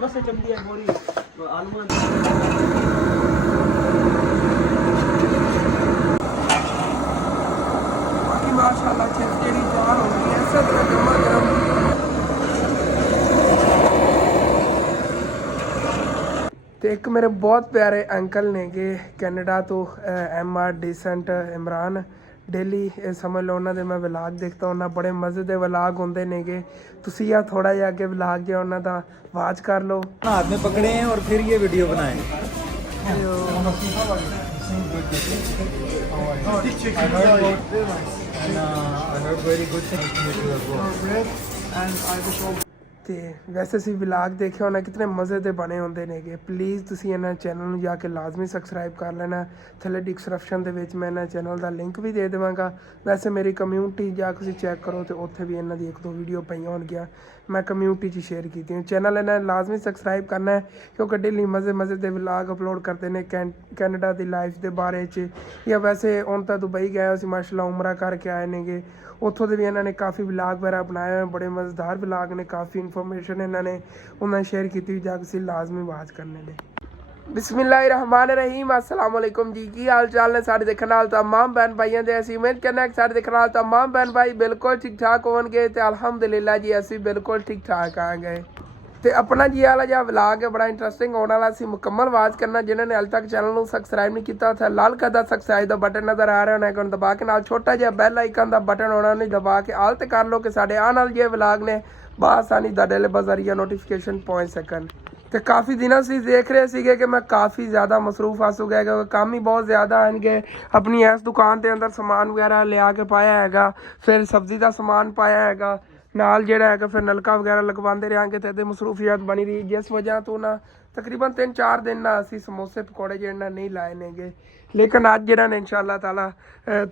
बस चलती है बोरी आलू माशाल्लाह चिप्स जेडी तैयार हो गई है सब गरमा गरम। ਤੇ ਇੱਕ ਮੇਰੇ ਬਹੁਤ ਪਿਆਰੇ ਅੰਕਲ ਨੇਗੇ ਕੈਨੇਡਾ ਤੋਂ MR ਡੀਸੈਂਟ ਇਮਰਾਨ डेली समझ लो उन्होंने मैं व्लॉग देखता हूँ बड़े मज़े के व्लॉग होंगे नेगे तुसी या थोड़ा जिहा अगे व्लॉग जो उन्हों का वाच कर लो। हाथ में पकड़े हैं और फिर ये वीडियो बनाए। ਤੇ ਵੈਸੇ ਅਸੀਂ ਵਲੌਗ ਦੇਖਿਆ ਹੋਣਾ ਕਿਤਨੇ ਮਜ਼ੇ ਦੇ ਬਣੇ ਹੁੰਦੇ ਨੇਗੇ। ਪਲੀਜ਼ ਤੁਸੀਂ ਇਹਨਾਂ ਚੈਨਲ ਨੂੰ ਜਾ ਕੇ ਲਾਜ਼ਮੀ ਸਬਸਕ੍ਰਾਈਬ ਕਰ ਲੈਣਾ। ਥੱਲੇ ਡਿਸਕ੍ਰਿਪਸ਼ਨ ਦੇ ਵਿੱਚ ਮੈਂ ਇਹਨਾਂ ਚੈਨਲ ਦਾ ਲਿੰਕ ਵੀ ਦੇ ਦੇਵਾਂਗਾ। ਵੈਸੇ ਮੇਰੀ ਕਮਿਊਨਿਟੀ ਜਾ ਕੇ ਤੁਸੀਂ ਚੈੱਕ ਕਰੋ ਤੇ ਉੱਥੇ ਵੀ ਇਹਨਾਂ ਦੀ ਇੱਕ ਦੋ ਵੀਡੀਓ ਪਈਆਂ ਹੋਣਗੀਆਂ ਮੈਂ ਕਮਿਊਨਿਟੀ 'ਚ ਸ਼ੇਅਰ ਕੀਤੀਆਂ। ਚੈਨਲ ਇਹਨਾਂ ਲਾਜ਼ਮੀ ਸਬਸਕ੍ਰਾਈਬ ਕਰਨਾ ਹੈ ਕਿਉਂਕਿ ਡੇਲੀ ਮਜ਼ੇ ਦੇ ਵਲੌਗ ਅਪਲੋਡ ਕਰਦੇ ਨੇ ਕੈਨੇਡਾ ਦੀ ਲਾਈਫ ਦੇ ਬਾਰੇ 'ਚ ਜਾਂ ਵੈਸੇ ਹੁਣ ਤਾਂ ਦੁਬਈ ਗਏ ਸੀ ਮਾਸ਼ਾਅੱਲਾ ਉਮਰਾ ਕਰਕੇ ਆਏ ਨੇਗੇ ਉੱਥੋਂ ਦੇ ਵੀ ਇਹਨਾਂ ਨੇ ਕਾਫੀ ਵਲੌਗ ਵਗੈਰਾ ਬਣਾਏ ਹੋਏ ਬੜੇ ਮਜ਼ੇਦਾਰ ਵਲੌਗ ਨੇ ਕਾਫੀ ਇਨਫੋਰਮੇਸ਼ਨ ਇਹਨਾਂ ਨੇ ਉਹਨਾਂ ਸ਼ੇਅਰ ਕੀਤੀ ਜਾ ਕੇ ਤੁਸੀਂ ਲਾਜ਼ਮੀ ਵਾਚ ਕਰਨੇ ਨੇ। बिस्मिल्लाहिर्रहमानिर्रहीम अस्सलाम वालेकुम जी की हाल चाल ने सारे देखने वाले तमाम बहन भाइयों के असी उम्मीद करना कि सारे देखने वाले तमाम बहन भाई बिल्कुल ठीक ठाक होंगे तो अल्हम्दुलिल्लाह जी असी बिल्कुल ठीक ठाक आएंगे। तो अपना जी वाला जो व्लॉग है बड़ा इंटरेस्टिंग होने वाला असी मुकम्मल वाच करना जिन्होंने हाल तक चैनल को सबसक्राइब नहीं किया उत्थे लाल का सबसक्राइब का बटन नज़र आ रहा होना दबा के नाल छोटा जिहा बैल आइकन का बटन होना उन्हें दबा के आल तो कर लो कि साढ़े आने वाले जो व्लॉग ने बासानी तुहाडे ले बज़रिया नोटिफिकेशन पहुँच सकन। तो काफ़ी दिनों से देख रहे थे कि मैं काफ़ी ज़्यादा मसरूफ आ चुका है क्योंकि काम ही बहुत ज़्यादा है। अपनी इस दुकान के अंदर समान वगैरह लिया के पाया है फिर सब्ज़ी का समान पाया है नाल जेड़ा है फिर नलका वगैरह लगवाते रहेंगे तो मसरूफियत बनी रही जिस वजह तो ना तकरीबन 3-4 दिन ना असी समोसे पकौड़े जो नहीं लाए नेगे लेकिन अज जो इंशाअल्लाह ताला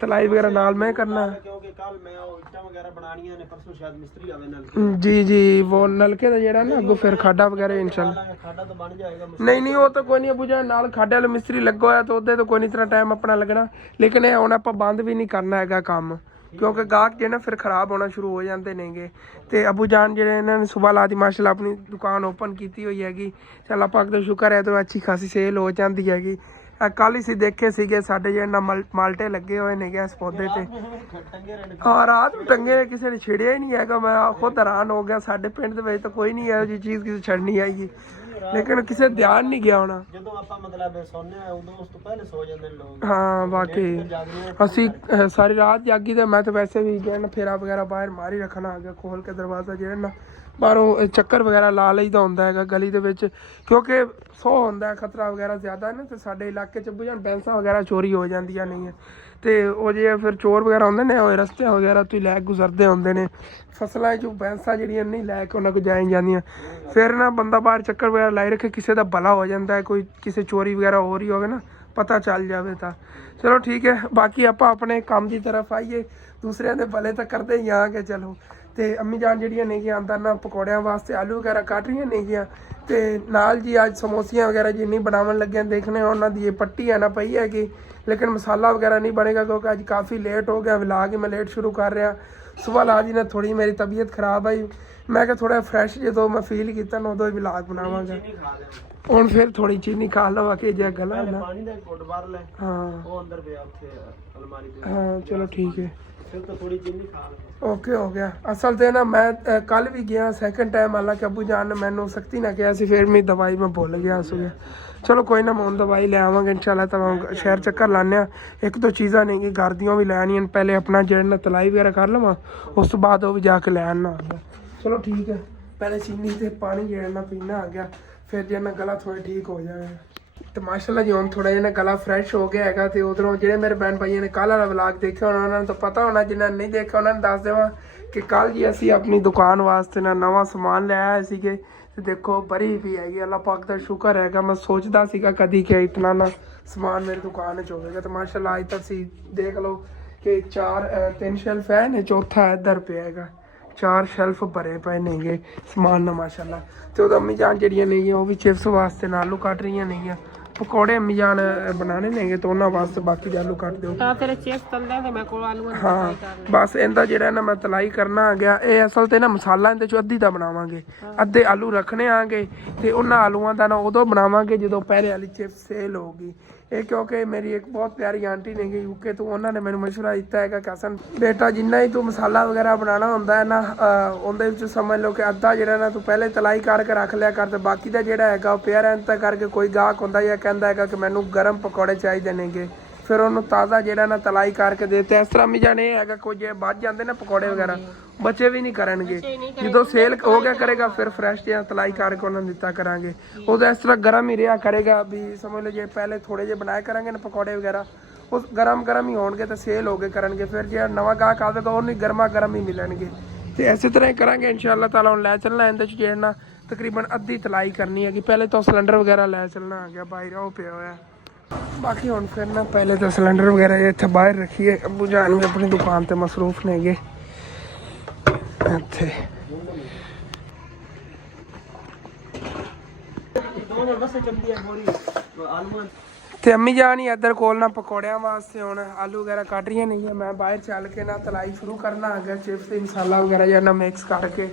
तलाई वगैरह नाल मैं करना क्योंकि कल मैं ईटा वगैरह बनानी है परसों शायद मिस्त्री आवे नलके जी वो नलके का जेड़ा ना अगो फिर खाडा वगैरह इंशाअल्लाह खाडा तो बन जाएगा नहीं वो तो कोई नहीं अबू जान नाल खाडे वाले मिस्त्री लगा होया तो उदे तो कोई नहीं इतना टाइम अपना लगना लेकिन ये हुण आपां बंद भी नहीं करना है काम क्योंकि गाहक जो ना फिर खराब होना शुरू हो जाते नेगे। तो अबू जान जो इन्होंने सुबह ला दी माशाल्लाह अपनी दुकान ओपन की हुई हैगी चल पाक तो शुक्र है तो अच्छी खासी सेल हो जाती हैगी। कल ही देखे थे साढ़े जो माल्टे लगे हुए ने इस पौधे ते हाँ रात में टंगे किसी ने छेड़िया ही नहीं है। मैं खुद हैरान हो गया साढ़े पिंड के तो कोई नहीं है जी चीज़ किसी छड़नी आएगी लेकिन किसी ध्यान नहीं गया होना। हाँ वाकई असी सारी रात जागी तो मैं तो वैसे भी जो ना फेरा वगैरह बाहर मारी रखना आ गया खोल के दरवाज़ा जो ना बाहरों चक्कर वगैरह ला लईदा होंदा है गली दे विच क्योंकि 100 होंदा है खतरा वगैरह ज़्यादा है ना तो साडे इलाके च बुझण बैंसा वगैरह चोरी हो जांदियां नहीं है तो वो जो फिर चोर वगैरह होंदे ने रस्ते वगैरह तो लै गुजरते होंदे ने फसलों चों बैंसा जिहड़ियां नहीं लैके उन्हां कोल जाई जांदियां फिर ना बंदा बाहर चक्कर वगैरह लाई रखे किसी का भला हो जाता है कोई किसी चोरी वगैरह हो रही होवे ना पता चल जाए तो चलो ठीक है। बाकी आप अपने काम की तरफ आइए दूसरे के भले तो करते ही हाँ कि चलो तो अम्मी जान जड़ियाँ नहीं अंदर ना पकौड़ियाँ वास्ते आलू वगैरह काट रही नहीं तो नाल जी अज समोसियाँ वगैरह जी नहीं बनावन लगे देखने उन्होंने ये पट्टी है ना पई है कि लेकिन मसाला वगैरह नहीं बनेगा क्योंकि अज काफ़ी लेट हो गया व्लॉग ही मैं लेट शुरू कर रहा। सुबह ला जी ने थोड़ी मेरी तबीयत खराब आई मैं क्या थोड़ा फ्रैश जो मैं फील किया ना उदों व्लॉग बनावांगा ਹੁਣ फिर थोड़ी चीनी खा लवा कि जो गला है ना हाँ चलो ठीक है ओके हो गया। असल तो ना मैं कल भी गया सैकेंड टाइम हालांकि अबू जान ने मैनू सख्ती ना किया फिर मेरी दवाई मैं भुल गया उस चलो कोई ना मैं दवाई ले आवांगे इंशाल्लाह तब शहर चक्कर लाने एक दो चीज़ा नहीं कि घर दियाँ भी लैनियां पहले अपना जो तलाई वगैरह कर लवा उस तो बाद वो भी जाके ले आना आगा। चलो ठीक है पहले चीनी से पानी जो ना पीना आ गया फिर जो ना गला थोड़ा ठीक हो जाएगा। तो माशाल्लाह जी हम थोड़ा जिहा गला फ्रैश हो गया है तो उधरों जो मेरे बहन भाइयों ने कल वाला व्लॉग देखा होना उन्होंने तो पता होना जिन्होंने नहीं देखा उन्होंने दस देवां कि कल जी असी अपनी दुकान वास्ते ना नवा समान ले आए थे तो देखो बरी भी हैगी अल्लाह पाक का शुक्र है। मैं सोचता सीगा कदी कि इतना ना समान मेरी दुकान होगा तो माशाल्लाह अज तक देख लो कि 3 शेल्फ है ने चौथा इधर पे है 4 शेल्फ भरे पे नहीं गए समान ना माशाल्लाह। तो अम्मी जान जड़ियाँ नहीं है वो भी चिप्स वास्ते आलू कट रही नहीं है ਪਕੌੜੇ ਅੰਮੀ ਜਾਨ ਬਣਾਣੇ ਨੇਗੇ ਤਾਂ ਉਹਨਾਂ ਵਾਸਤੇ ਬਾਕੀ ਦੇ ਆਲੂ ਕੱਟ ਦਿਓ। ਤਾਂ ਤੇਰੇ ਚੇਸ ਤਲਦਾ ਤੇ ਮੈਂ ਕੋਲ ਆਲੂਆਂ ਨੂੰ ਹਾਂ ਬਸ ਇਹਦਾ ਜਿਹੜਾ ਨਾ ਮੈਂ ਤਲਾਈ ਕਰਨਾ ਆ ਗਿਆ। ਇਹ ਅਸਲ ਤੇ ਨਾ ਮਸਾਲਾ ਇਹਦੇ ਚੋਂ ਅੱਧੀ ਦਾ ਬਣਾਵਾਂਗੇ, ਅੱਧੇ ਆਲੂ ਰੱਖਣੇ ਆਂਗੇ ਤੇ ਉਹਨਾਂ ਆਲੂਆਂ ਦਾ ਨਾ ਉਦੋਂ ਬਣਾਵਾਂਗੇ ਜਦੋਂ ਪਹਿਲੇ ਵਾਲੀ ਚਿਪਸ ਸੇਲ ਹੋਊਗੀ। ਇਹ ਕਿਉਂਕਿ ਮੇਰੀ ਇੱਕ ਬਹੁਤ ਪਿਆਰੀ ਆਂਟੀ ਨੇਗੀ ਯੂਕੇ ਤੋਂ, ਉਹਨਾਂ ਨੇ ਮੈਨੂੰ ਮਸ਼ਵਰਾ ਦਿੱਤਾ ਹੈਗਾ ਕਿ ਹਸਨ ਬੇਟਾ ਜਿੰਨਾ ਹੀ ਤੂੰ ਮਸਾਲਾ ਵਗੈਰਾ ਬਣਾਉਣਾ ਹੁੰਦਾ ਹੈ ਨਾ ਉਹਦੇ ਵਿੱਚ ਸਮਝ ਲਓ ਕਿ ਅੱਧਾ ਜਿਹੜਾ ਨਾ ਤੂੰ ਪਹਿਲੇ ਤਲਾਈ ਕਰਕੇ ਰੱਖ ਲਿਆ ਕਰ ਤੇ ਬਾਕੀ ਦਾ ਜਿਹੜਾ ਹੈਗਾ ਉਹ ਪਿਆ ਰਹਿਣ ਤੱਕ ਕਰਕੇ ਕੋਈ ਗਾਹਕ ਹੁੰਦਾ ਜਾਂ ਕਹਿੰਦਾ ਹੈਗਾ ਕਿ ਮੈਨੂੰ ਗਰਮ ਪਕੌੜੇ ਚਾਹੀਦੇ ਨੇਗੇ ਫਿਰ ਉਹਨੂੰ ਤਾਜ਼ਾ ਜਿਹੜਾ ਨਾ ਤਲਾਈ ਕਰਕੇ ਦੇ ਤੇ ਇਸ ਤਰ੍ਹਾਂ ਵੀ ਜਾਣੇ ਹੈਗਾ ਕੋਈ ਜੇ ਬਚ ਜਾਂਦੇ ਨਾ ਪਕੌੜੇ ਵਗੈਰਾ ਬੱਚੇ ਵੀ ਨਹੀਂ ਕਰਨਗੇ। ਜਦੋਂ ਸੇਲ ਹੋ ਗਿਆ ਕਰੇਗਾ ਫਿਰ ਫਰੈਸ਼ ਜਿਹਾ ਤਲਾਈ ਕਰਕੇ ਉਹਨਾਂ ਨੂੰ ਦਿੱਤਾ ਕਰਾਂਗੇ। ਉਹਦਾ ਇਸ ਤਰ੍ਹਾਂ ਗਰਮ ਹੀ ਰਿਹਾ ਕਰੇਗਾ ਵੀ ਸਮਝ ਲਓ ਜੇ ਪਹਿਲੇ ਥੋੜੇ ਜਿਹੇ ਬਣਾਏ ਕਰਾਂਗੇ ਨਾ ਪਕੌੜੇ ਵਗੈਰਾ ਉਹ ਗਰਮ ਹੀ ਹੋਣਗੇ ਤੇ ਸੇਲ ਹੋ ਕੇ ਕਰਨਗੇ। ਫਿਰ ਜਿਹੜਾ ਨਵਾਂ ਗਾਹਕ ਆਵੇਗਾ ਉਹਨੂੰ ਗਰਮਾ ਗਰਮ ਹੀ ਮਿਲਣਗੇ ਤੇ ਇਸੇ ਤਰ੍ਹਾਂ ਹੀ ਕਰਾਂਗੇ ਇਨਸ਼ਾਅੱਲਾ ਤਾਲਾ। ਹੁਣ ਲੈ ਚੱਲਣਾ ਇਹਦੇ 'ਚ ਜਿਹੜਾ ਨਾ ਤਕਰੀਬਨ ਅੱਧੀ ਤਲਾਈ ਕਰਨੀ ਹੈਗੀ। ਪਹਿਲੇ ਤਾਂ ਸਿਲੰਡਰ ਵਗੈਰਾ ਲੈ ਚੱਲਣਾ ਆ ਗਿਆ ਬਾਹਰ ਉਹ ਪਿਆ ਹੋਇਆ। ਬਾਕੀ ਹੁਣ ਫਿਰ ਨਾ ਪਹਿਲੇ ਤਾਂ ਸਿਲੰਡਰ ਵਗੈਰਾ ਇੱਥੇ ਬਾਹਰ ਰੱਖੀਏ। ਅੱਬੂ ਜਾਨ ਵੀ ਆਪਣੀ ਦੁਕਾਨ ਤੇ ਮਸਰੂਫ ਨੇਗੇ ਇੱਥੇ। ਤੇ ਅੰਮੀ ਜਾਨ ਹੀ ਇੱਧਰ ਕੋਲ ਨਾ ਪਕੌੜਿਆਂ ਵਾਸਤੇ ਹੁਣ ਆਲੂ ਵਗੈਰਾ ਕੱਢ ਰਹੀਆਂ ਨਹੀਂ। ਮੈਂ ਬਾਹਰ ਚੱਲ ਕੇ ਨਾ ਤਲਾਈ ਸ਼ੁਰੂ ਕਰਨਾ ਆ ਗਿਆ। ਚਿਪਸ ਤੇ ਮਸਾਲਾ ਵਗੈਰਾ ਜਿਹੜਾ ਨਾ ਮਿਕਸ ਕਰਕੇ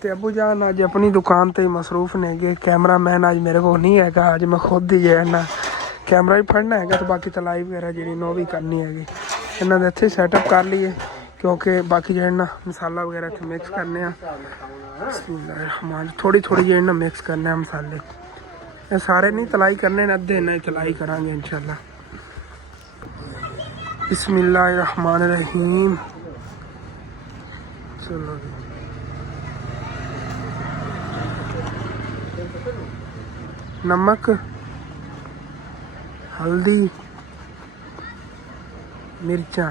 ਤੇ ਅੱਬੂ ਜਾਨ ਅੱਜ ਆਪਣੀ ਦੁਕਾਨ ਤੇ ਮਸਰੂਫ ਨੇਗੇ। ਕੈਮਰਾਮੈਨ ਅੱਜ ਮੇਰੇ ਕੋਲ ਨਹੀਂ ਹੈਗਾ, ਅੱਜ ਮੈਂ ਖੁਦ ਹੀ ਜਿਹੜਾ ਨਾ ਕੈਮਰਾ ਵੀ ਫੜਨਾ ਹੈਗਾ ਤੇ ਬਾਕੀ ਤਲਾਈ ਵਗੈਰਾ ਜਿਹੜੀ ਨੋ ਵੀ ਕਰਨੀ ਹੈਗੀ। ਇਹਨਾਂ ਦੇ ਇੱਥੇ ਸੈਟਅਪ ਕਰ ਲਈਏ ਕਿਉਂਕਿ ਬਾਕੀ ਜਿਹੜਾ ਨਾ ਮਸਾਲਾ ਵਗੈਰਾ ਇੱਥੇ ਮਿਕਸ ਕਰਨੇ ਆ। ਥੋੜੀ ਜਿਹੜੇ ਨਾ ਮਿਕਸ ਕਰਨੇ ਆ ਮਸਾਲੇ। ਇਹ ਸਾਰੇ ਨਹੀਂ ਤਲਾਈ ਕਰਨੇ ਨੇ, ਅੱਧੇ ਨਹੀਂ ਤਲਾਈ ਕਰਾਂਗੇ ਇਨਸ਼ਾਅੱਲਾ। बिस्मिल्लाहिर्रहमानिर्रहीम। चलो नमक, हल्दी, मिर्चा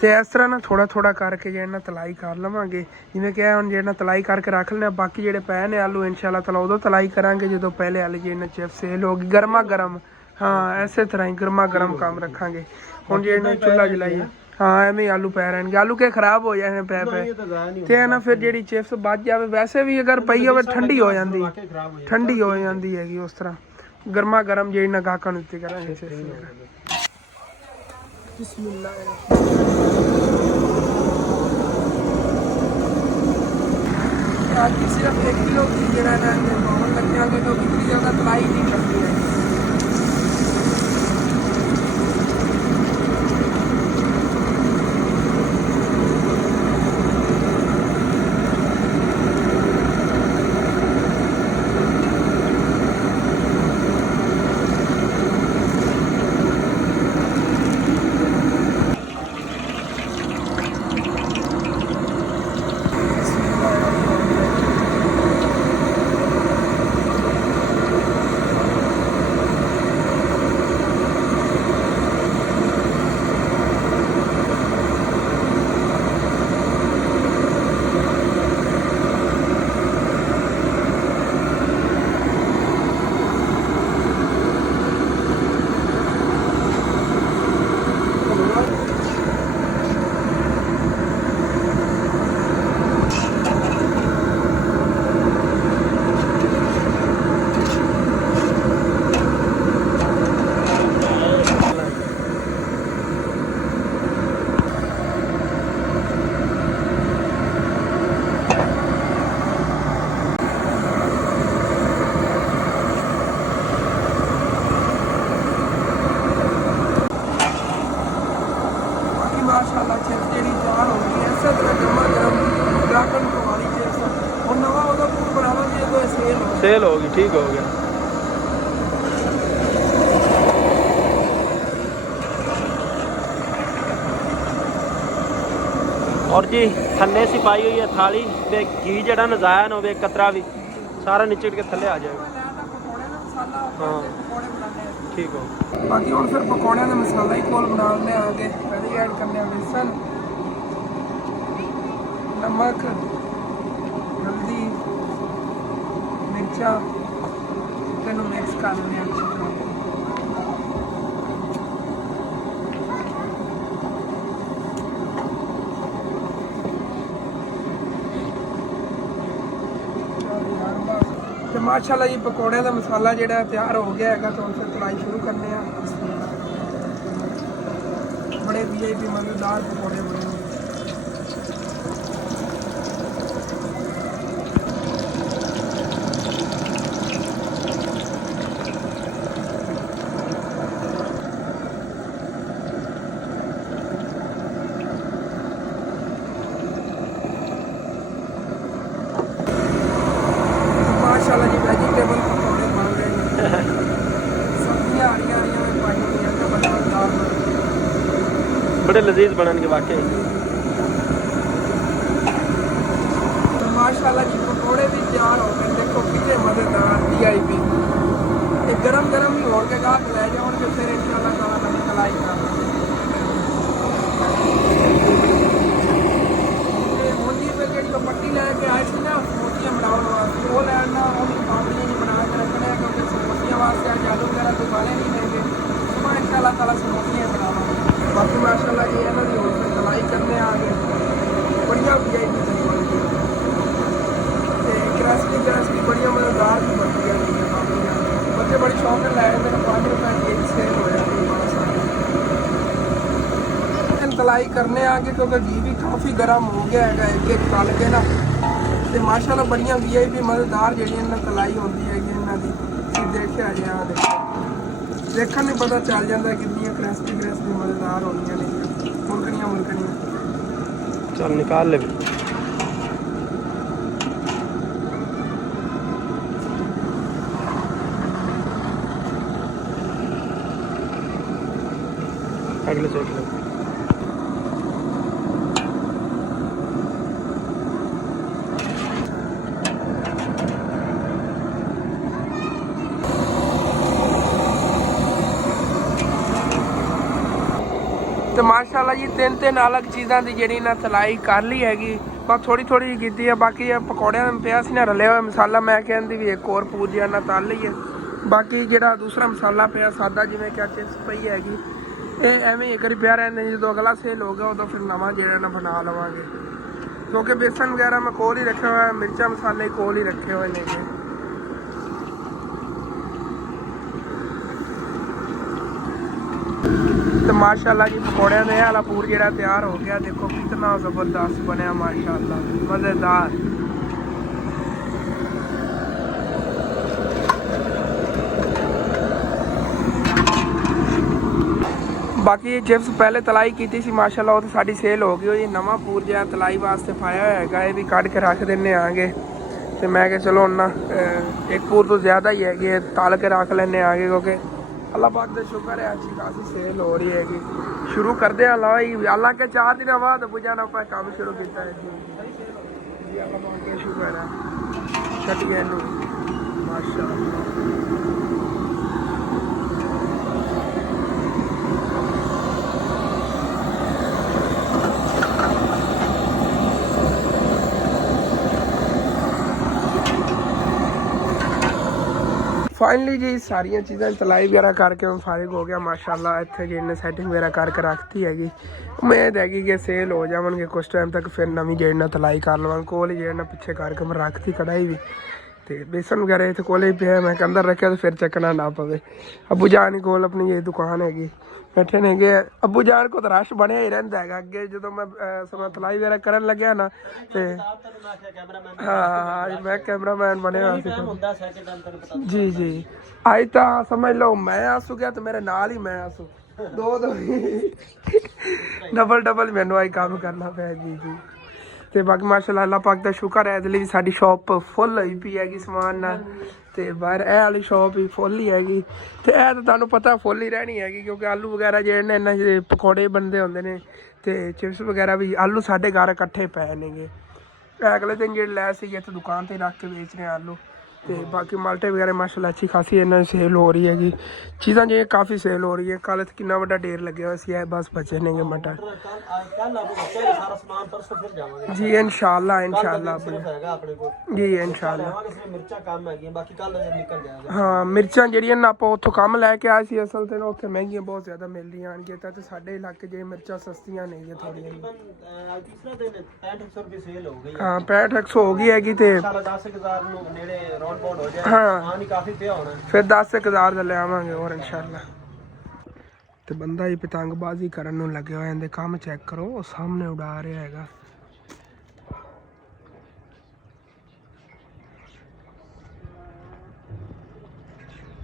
ਤੇ ਇਸ ਤਰ੍ਹਾਂ ਨਾ ਥੋੜਾ ਕਰਕੇ ਜਿਹੜਾ ਨਾ ਤਲਾਈ ਕਰ ਲਵਾਂਗੇ। ਜਿਵੇਂ ਕਿ ਹੁਣ ਜਿਹੜਾ ਤਲਾਈ ਕਰਕੇ ਰੱਖ ਲੈਣਾ। ਬਾਕੀ ਜਿਹੜੇ ਪਏ ਨੇ ਆਲੂ ਇਨਸ਼ਾਅੱਲਾ ਤਾਲਾ ਉਦੋਂ ਤਲਾਈ ਕਰਾਂਗੇ ਜਦੋਂ ਪਹਿਲੇ ਵਾਲੇ ਜਿਹੜੇ ਚਿਪਸ ਸੇਲ ਹੋ ਗਈ ਗਰਮਾ ਗਰਮ। ਹਾਂ ਇਸੇ ਤਰ੍ਹਾਂ ਹੀ ਗਰਮਾ ਗਰਮ ਕੰਮ ਰੱਖਾਂਗੇ। ਹੁਣ ਜਿਹੜਾ ਚੁੱਲ੍ਹਾ ਜਲਾਈਏ ਹਾਂ ਐਵੇਂ ਆਲੂ ਪੈ ਰਹਿਣਗੇ। ਆਲੂ ਕੇ ਖਰਾਬ ਹੋ ਜਾਣੇ ਪੈ ਤੇ ਨਾ ਫਿਰ ਜਿਹੜੀ ਚਿਪਸ ਬਚ ਜਾਵੇ ਵੈਸੇ ਵੀ ਅਗਰ ਪਈ ਹੋਵੇ ਠੰਡੀ ਹੋ ਜਾਂਦੀ ਹੈਗੀ। ਉਸ ਤਰ੍ਹਾਂ ਗਰਮਾ ਗਰਮ ਜਿਹੜੀ ਨਾ ਗਾਹਕਾਂ ਨੂੰ ਦਿੱਤੀ ਕਰਾਂਗੇ। सिर्फ 1 किलो की जरा नॉर्मल लग जाएगा तो कितनी ज़्यादा तलाई नहीं करती है। माशाअल्लाह चिप्स ਜਿਹੜੀ ਤਿਆਰ ਹੋ ਗਈ ਐਸੇ ਤਰ੍ਹਾਂ ਗਰਮਾ ਗਰਮ ਗਾਹਕਾਂ ਨੂੰ ਖਵਾਲੀ ਚਿਪਸ। ਹੁਣ ਨਵਾਂ ਉਹਦਾ ਪੂਰ ਬਣਾਵਾਂਗੇ ਜਦੋਂ ਸੇਲ ਹੋ ਗਈ। ਠੀਕ ਹੋ ਗਿਆ। और जी थल्ले से पाई हुई है थाली ते घी जड़ा ना जाया ना हो कतरा भी सारा नीचे के थल्ले आ जाएगा। हाँ ठीक हो। बाकी और फिर पकौड़े का मसाला ही कोल बनाने आगे पहले ऐड करने बेसन, नमक, हल्दी, मिर्चा तेनों मिक्स कर लेने अच्छी तरह। माशाल्लाह जी पकौड़े का मसाला ਜਿਹੜਾ ਤਿਆਰ ਹੋ ਗਿਆ ਹੈਗਾ तो उनसे तलाई शुरू करने हैं। बड़े VIP मज़ेदार पकौड़े बने हुए। माशाल्लाह जी वेजिटेबल पकौड़े बन रहे हैं। सब्जियां हरियां हरियां में पाई हुई हैं बड़े मज़ेदार बड़े लजीज बननगे वाकई। तो माशाल्लाह जी पकौड़े भी तैयार हो गए। देखो कितने मज़ेदार VIP ये गरम गरम ही होके गाहक ले जाओगे फिर इंशाल्लाह ताला नवी तलाई का मुंडी पे जो पट्टी लेके आए थे ना समोसियां बनाने वास्ते वो लेना और पापड़ी नहीं बना के रखने क्योंकि समोसियां वास्ते आज आलू वगैरह दुकानें नहीं लेंगे सुबह इंशाल्लाह ताला समोसियां बनावांगे। बाकी माशाल्लाह जी इन्हों की होल तलाई करने आ गए बढ़िया VIP बनी क्रिस्पी बढ़िया मज़ेदार भी बन गया। बच्चे बड़ी शौक से लै जाते हैं 5 रुपए की एक सेल हो जाती है बड़ा सारा तलाई करने आगे क्योंकि घी भी काफ़ी गर्म हो गया है एक तल के ना तो माशाल्लाह बढ़िया VIP मज़ेदार जी तलाई होती है इन्हों की देखिया जी देखने में पता चल जाता है कितनी क्रिस्पी मज़ेदार होनी ने मुलकनियाँ। चल निकाल ले। अगले चेक ले। तो माशाल्लाह जी 3 अलग चीज़ों की जी ना तलाई कर ली हैगी बस थोड़ी थोड़ी की है। बाकी पकौड़िया में पिया ना रलिया हुआ मसाला मैं कहती भी एक और पूजिया ना तल ली है। बाकी जो दूसरा मसाला पिया सादा जिमें क्या चिप्स पई हैगी ये एवं एक बार पिया रहने जो अगला सेल हो गया उदो फिर नवा जो ना बना लवेंगे क्योंकि बेसन वगैरह मैं कोल ही रखे हुआ है मिर्चा मसाले कोल ही रखे हुए ने। तो माशाल्लाह जी पकौड़िया ने वाला पूर जो तैयार हो गया देखो कितना ज़बरदस्त बनया माशाल्लाह मज़ेदार। बाकी ये चिप्स पहले तलाई की थी माशाल्लाह वो तो साड़ी सेल हो गई। ये नवा पूर जो तलाई वास्ते पाया होगा ये भी कट के रख देने आगे तो मैं क्या चलो ना एक पूर तो ज़्यादा ही है तल के रख लेने आगे क्योंकि अल्लाह पाक का शुक्र है अच्छी खासी सेल हो रही हैगी। शुरू करते हैं हालांकि 4 दिन बाद बुझाना पर काम शुरू किया है जी अल्लाह पाक का शुक्र है छटिया माशाल्लाह। फाइनली जी सारिया चीज़ा तलाई वगैरह करके मैं फारिग हो गया माशाल्लाह। इतने जी इन्हें सैटिंग वगैरह करके रखती हैगी उम्मीद हैगी कि सेल हो जाएंगे कुछ टाइम तक फिर नवी जी तलाई कर लवेंगे कोल ही जो पिछे करके मैं रखती कढ़ाई भी तो बेसन वगैरह इतने कोल ही पे मैं अंदर रखे तो फिर चकना ना पवे। अबू जान ही कोल अपनी ये दुकान हैगी बैठे ने गए अबू जान को तो रश बनया ही रहा है अगे जो मैं समय तलाई वगैरह कर लग्या ना तो हाँ मैं कैमरामैन बने जी जी आज तो समझ लो मैं आंसू गया तो मेरे नाल ही मैं आंसू दो डबल मैनू आई काम करना पाया जी जी। तो बाकी माशाल्लाह अल्लाह पाक का शुक्र है इसलिए साड़ी शॉप फुल हुई पी हैगी समान नाल तो बाहर ए वाली शॉप ही फुल ही हैगी तो यह तो तुहानू पता फुल ही रहनी हैगी क्योंकि आलू वगैरह जो इन्हें पकौड़े बनते होंगे ने तो चिप्स वगैरह भी आलू साढ़े घर इकट्ठे पे ने अगले दिन जो लै सी इतने दुकान पर रख के बेच रहे आलू तो बाकी माल्टे वगैरह माशाल्लाह अच्छी खासी इन्हें सेल हो रही हैगी चीज़ा जो काफ़ी सेल हो रही है। कल कितना बड़ा ढेर लगे हुआ सी बस बचे ने मटर जी इंशाल्लाह जी इंशाल्लाह हाँ मिर्चा जड़ियां आप उतों कम लैके आए सी असल तो उत्थे महंगियां बहुत ज़्यादा मिल रही हैं तो साढ़े इलाके जो मिर्चा सस्तियां नहीं है थोड़ी हाँ 6500 हो गई हैगी तो ਪਾਉਂਡ ਹੋ ਜਾਏ ਹਾਂ ਸਮਾਨ ਹੀ ਕਾਫੀ ਪਿਆ ਹੋਣਾ ਫਿਰ 10,000 ਦਾ ਲੈ ਆਵਾਂਗੇ ਹੋਰ ਇਨਸ਼ਾਅੱਲਾ। ਤੇ ਬੰਦਾ ਹੀ ਪਤੰਗਬਾਜ਼ੀ ਕਰਨ ਨੂੰ ਲੱਗਿਆ ਹੋਇਆ, ਇਹਦੇ ਕੰਮ ਚੈੱਕ ਕਰੋ, ਉਹ ਸਾਹਮਣੇ ਉਡਾ ਰਿਹਾ ਹੈਗਾ।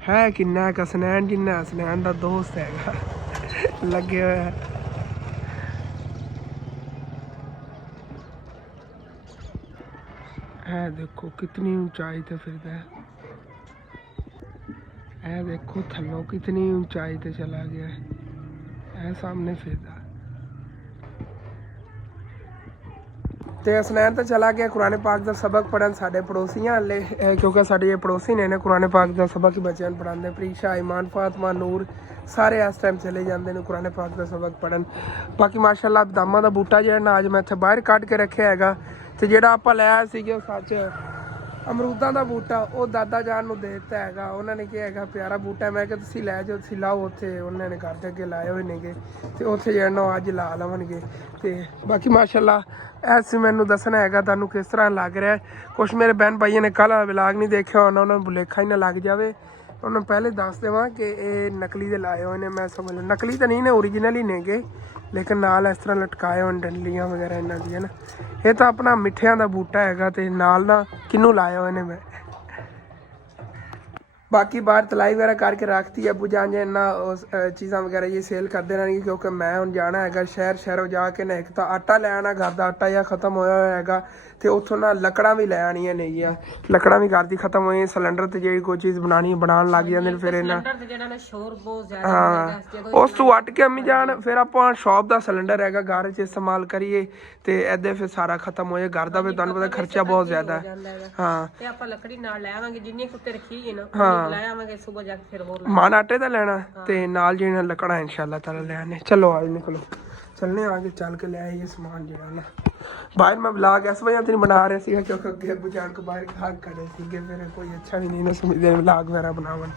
ਹੈ ਕਿੰਨਾ ਕੁ ਹਸਨੈਨ ਜਿੰਨਾ ਹਸਨੈਨ ਦਾ ਦੋਸਤ ਹੈਗਾ ਲੱਗਿਆ ਹੋਇਆ। है देखो कितनी ऊंचाई ते फिरदा है देखो थल्लों कितनी ऊंचाई ते चला गया है सामने फिरदा। ਤੇ ਹਸਨੈਨ ਤਾਂ ਚਲਾ ਗਿਆ ਕੁਰਾਨ ਪਾਕ ਦਾ ਸਬਕ ਪੜਨ ਸਾਡੇ ਪੜੋਸੀਆਂ ਹਲੇ, ਕਿਉਂਕਿ ਸਾਡੇ ਇਹ ਪੜੋਸੀ ਨੇ ਕੁਰਾਨ ਪਾਕ ਦਾ ਸਬਕ ਹੀ ਬੱਚਿਆਂ ਨੂੰ ਪੜਾਉਂਦੇ। ਪ੍ਰੀਸ਼ਾ, ਇਮਾਨ, ਫਾਤਮਾ, ਨੂਰ ਸਾਰੇ ਇਸ ਟਾਈਮ ਚਲੇ ਜਾਂਦੇ ਨੇ ਕੁਰਾਨ ਪਾਕ ਦਾ ਸਬਕ ਪੜਨ। ਬਾਕੀ ਮਾਸ਼ਾਅੱਲਾ ਬਦਾਮਾਂ ਦਾ ਬੂਟਾ ਜਿਹੜਾ ਨਾ ਅੱਜ ਮੈਂ ਇੱਥੇ ਬਾਹਰ ਕੱਢ ਕੇ ਰੱਖਿਆ ਹੈਗਾ, ਤੇ ਜਿਹੜਾ ਆਪਾਂ ਲੈ ਆਏ ਸੀਗੇ ਉਹ ਸੱਚ ਅਮਰੂਦਾਂ ਦਾ ਬੂਟਾ, ਉਹ ਦਾਦਾ ਜਾਨ ਨੂੰ ਦੇ ਦਿੱਤਾ ਹੈਗਾ। ਉਹਨਾਂ ਨੇ ਕਿਹਾ ਹੈਗਾ ਪਿਆਰਾ ਬੂਟਾ, ਮੈਂ ਕਿਹਾ ਤੁਸੀਂ ਲੈ ਜਾਓ, ਤੁਸੀਂ ਲਾਓ ਉੱਥੇ। ਉਹਨਾਂ ਨੇ ਘਰ ਦੇ ਅੱਗੇ ਲਾਏ ਹੋਏ ਨੇਗੇ, ਤੇ ਉੱਥੇ ਜਿਹੜਾ ਅੱਜ ਲਾ ਲਵਣਗੇ। ਤੇ ਬਾਕੀ ਮਾਸ਼ਾਅੱਲਾ ਐਸ ਮੈਨੂੰ ਦੱਸਣਾ ਹੈਗਾ ਤੁਹਾਨੂੰ ਕਿਸ ਤਰ੍ਹਾਂ ਲੱਗ ਰਿਹਾ। ਕੁਛ ਮੇਰੇ ਬਹਿਨ ਭਾਈਆਂ ਨੇ ਕੱਲ੍ਹ ਵਲਾਗ ਨਹੀਂ ਦੇਖਿਆ ਉਹਨਾਂ ਨੂੰ ਭੁਲੇਖਾ ਹੀ ਨਾ ਲੱਗ ਜਾਵੇ। ਉਹਨਾਂ ਨੂੰ ਪਹਿਲੇ ਦੱਸ ਦੇਵਾਂ ਕਿ ਇਹ ਨਕਲੀ ਦੇ ਲਾਏ ਹੋਏ ਨੇ। ਮੈਂ ਸਮਝ ਲਿਆ ਨਕਲੀ ਤਾਂ ਨਹੀਂ ਨੇ, ਓਰੀਜਨਲ ਹੀ ਨੇਗੇ, ਲੇਕਿਨ ਨਾਲ ਇਸ ਤਰ੍ਹਾਂ ਲਟਕਾਏ ਹੋਏ ਡੰਡੀਆਂ ਵਗੈਰਾ ਇਹਨਾਂ ਦੀਆਂ ਨਾ। ਇਹ ਤਾਂ ਆਪਣਾ ਮਿੱਠਿਆਂ ਦਾ ਬੂਟਾ ਹੈਗਾ, ਤੇ ਨਾਲ ਨਾ ਕਿਹਨੂੰ ਲਾਏ ਹੋਏ ਨੇ ਮੈਂ। ਬਾਕੀ ਬਾਹਰ ਤਲਾਈ ਵਗੈਰਾ ਕਰਕੇ ਰੱਖਤੀ ਅੱਬੂ ਜਾਨ ਜੇ ਨਾ ਚੀਜ਼ਾਂ ਵਗੈਰਾ ਇਹ ਸੇਲ ਕਰਦੇ ਰਹਿਣਗੇ, ਕਿਉਂਕਿ ਮੈਂ ਹੁਣ ਜਾਣਾ ਹੈਗਾ ਸ਼ਹਿਰੋਂ ਜਾ ਕੇ ਨਾ, ਇੱਕ ਤਾਂ ਆਟਾ ਲੈ ਆਉਣਾ, ਘਰ ਦਾ ਆਟਾ ਜਾਂ ਖਤਮ ਹੋਇਆ ਹੋਇਆ ਹੈਗਾ, ਤੇ ਉੱਥੋਂ ਨਾ ਲੱਕੜਾਂ ਵੀ ਲੈ ਆਉਣੀਆਂ ਨੇਗੀਆਂ। ਲੱਕੜਾਂ ਵੀ ਘਰ ਦੀ ਖਤਮ ਹੋਈ, ਸਿਲੰਡਰ ਤੇ ਜਿਹੜੀ ਕੋਈ ਚੀਜ਼ ਬਣਾਉਣ ਲੱਗ ਜਾਂਦੇ ਨੇ ਫਿਰ ਇਹਨਾਂ। ਹਾਂ ਉਸ ਤੋਂ ਵੱਟ ਕੇ ਅੰਮੀ ਜਾਨ ਫਿਰ ਆਪਾਂ ਸ਼ੌਪ ਦਾ ਸਿਲੰਡਰ ਹੈਗਾ ਘਰ 'ਚ ਇਸਤੇਮਾਲ ਕਰੀਏ, ਤੇ ਇੱਦਾਂ ਫਿਰ ਸਾਰਾ ਖਤਮ ਹੋ ਜਾਏ। ਘਰ ਦਾ ਫਿਰ ਤੁਹਾਨੂੰ ਪਤਾ ਖਰਚਾ ਬਹੁਤ ਜ਼ਿਆਦਾ ਹੈ। ਹਾਂ ਤੇ ਆਪਾਂ ਲੱਕੜੀ ਨਾਲ ਲੈ ਆਵਾਂਗੇ, ਜਿੰਨੀ ਕੁੱਤੇ ਰੱਖੀ ਹੈ ਨਾ ਲੈ ਆਵਾਂਗੇ ਸਵੇਰ ਜਾ ਕੇ ਫਿਰ ਹੋਰ ਮਾਨ ਆਟੇ ਦਾ ਲੈਣਾ, ਤੇ ਨਾਲ ਜਿਹੜੀਆਂ ਲੱਕੜਾਂ ਇਨਸ਼ਾਅੱਲਾ ਤਾਲਾ ਲੈ ਆਨੇ। ਚਲੋ ਆਜ ਨਿਕਲੋ ਚੱਲਨੇ ਆਗੇ, ਚੱਲ ਕੇ ਲੈ ਆਈਏ ਸਮਾਨ ਜਿਹੜਾ ਨਾ। ਬਾਹਰ ਮੈਂ ਵਲਾਗ ਇਸ ਵਜ੍ਹਾ ਤੇ ਨਹੀਂ ਬਣਾ ਰਿਹਾ ਸੀਗਾ ਕਿਉਂਕਿ ਅੱਗੇ ਅੱਬੂ ਜਾਨ ਕੋ ਬਾਹਰ ਖਾਕ ਖੜੇ ਸੀਗੇ, ਫਿਰ ਕੋਈ ਅੱਛਾ ਵੀ ਨਹੀਂ ਨਾ ਸਮਝਦੇ ਵਲਾਗ ਵਗੈਰਾ ਬਣਾਵਣ।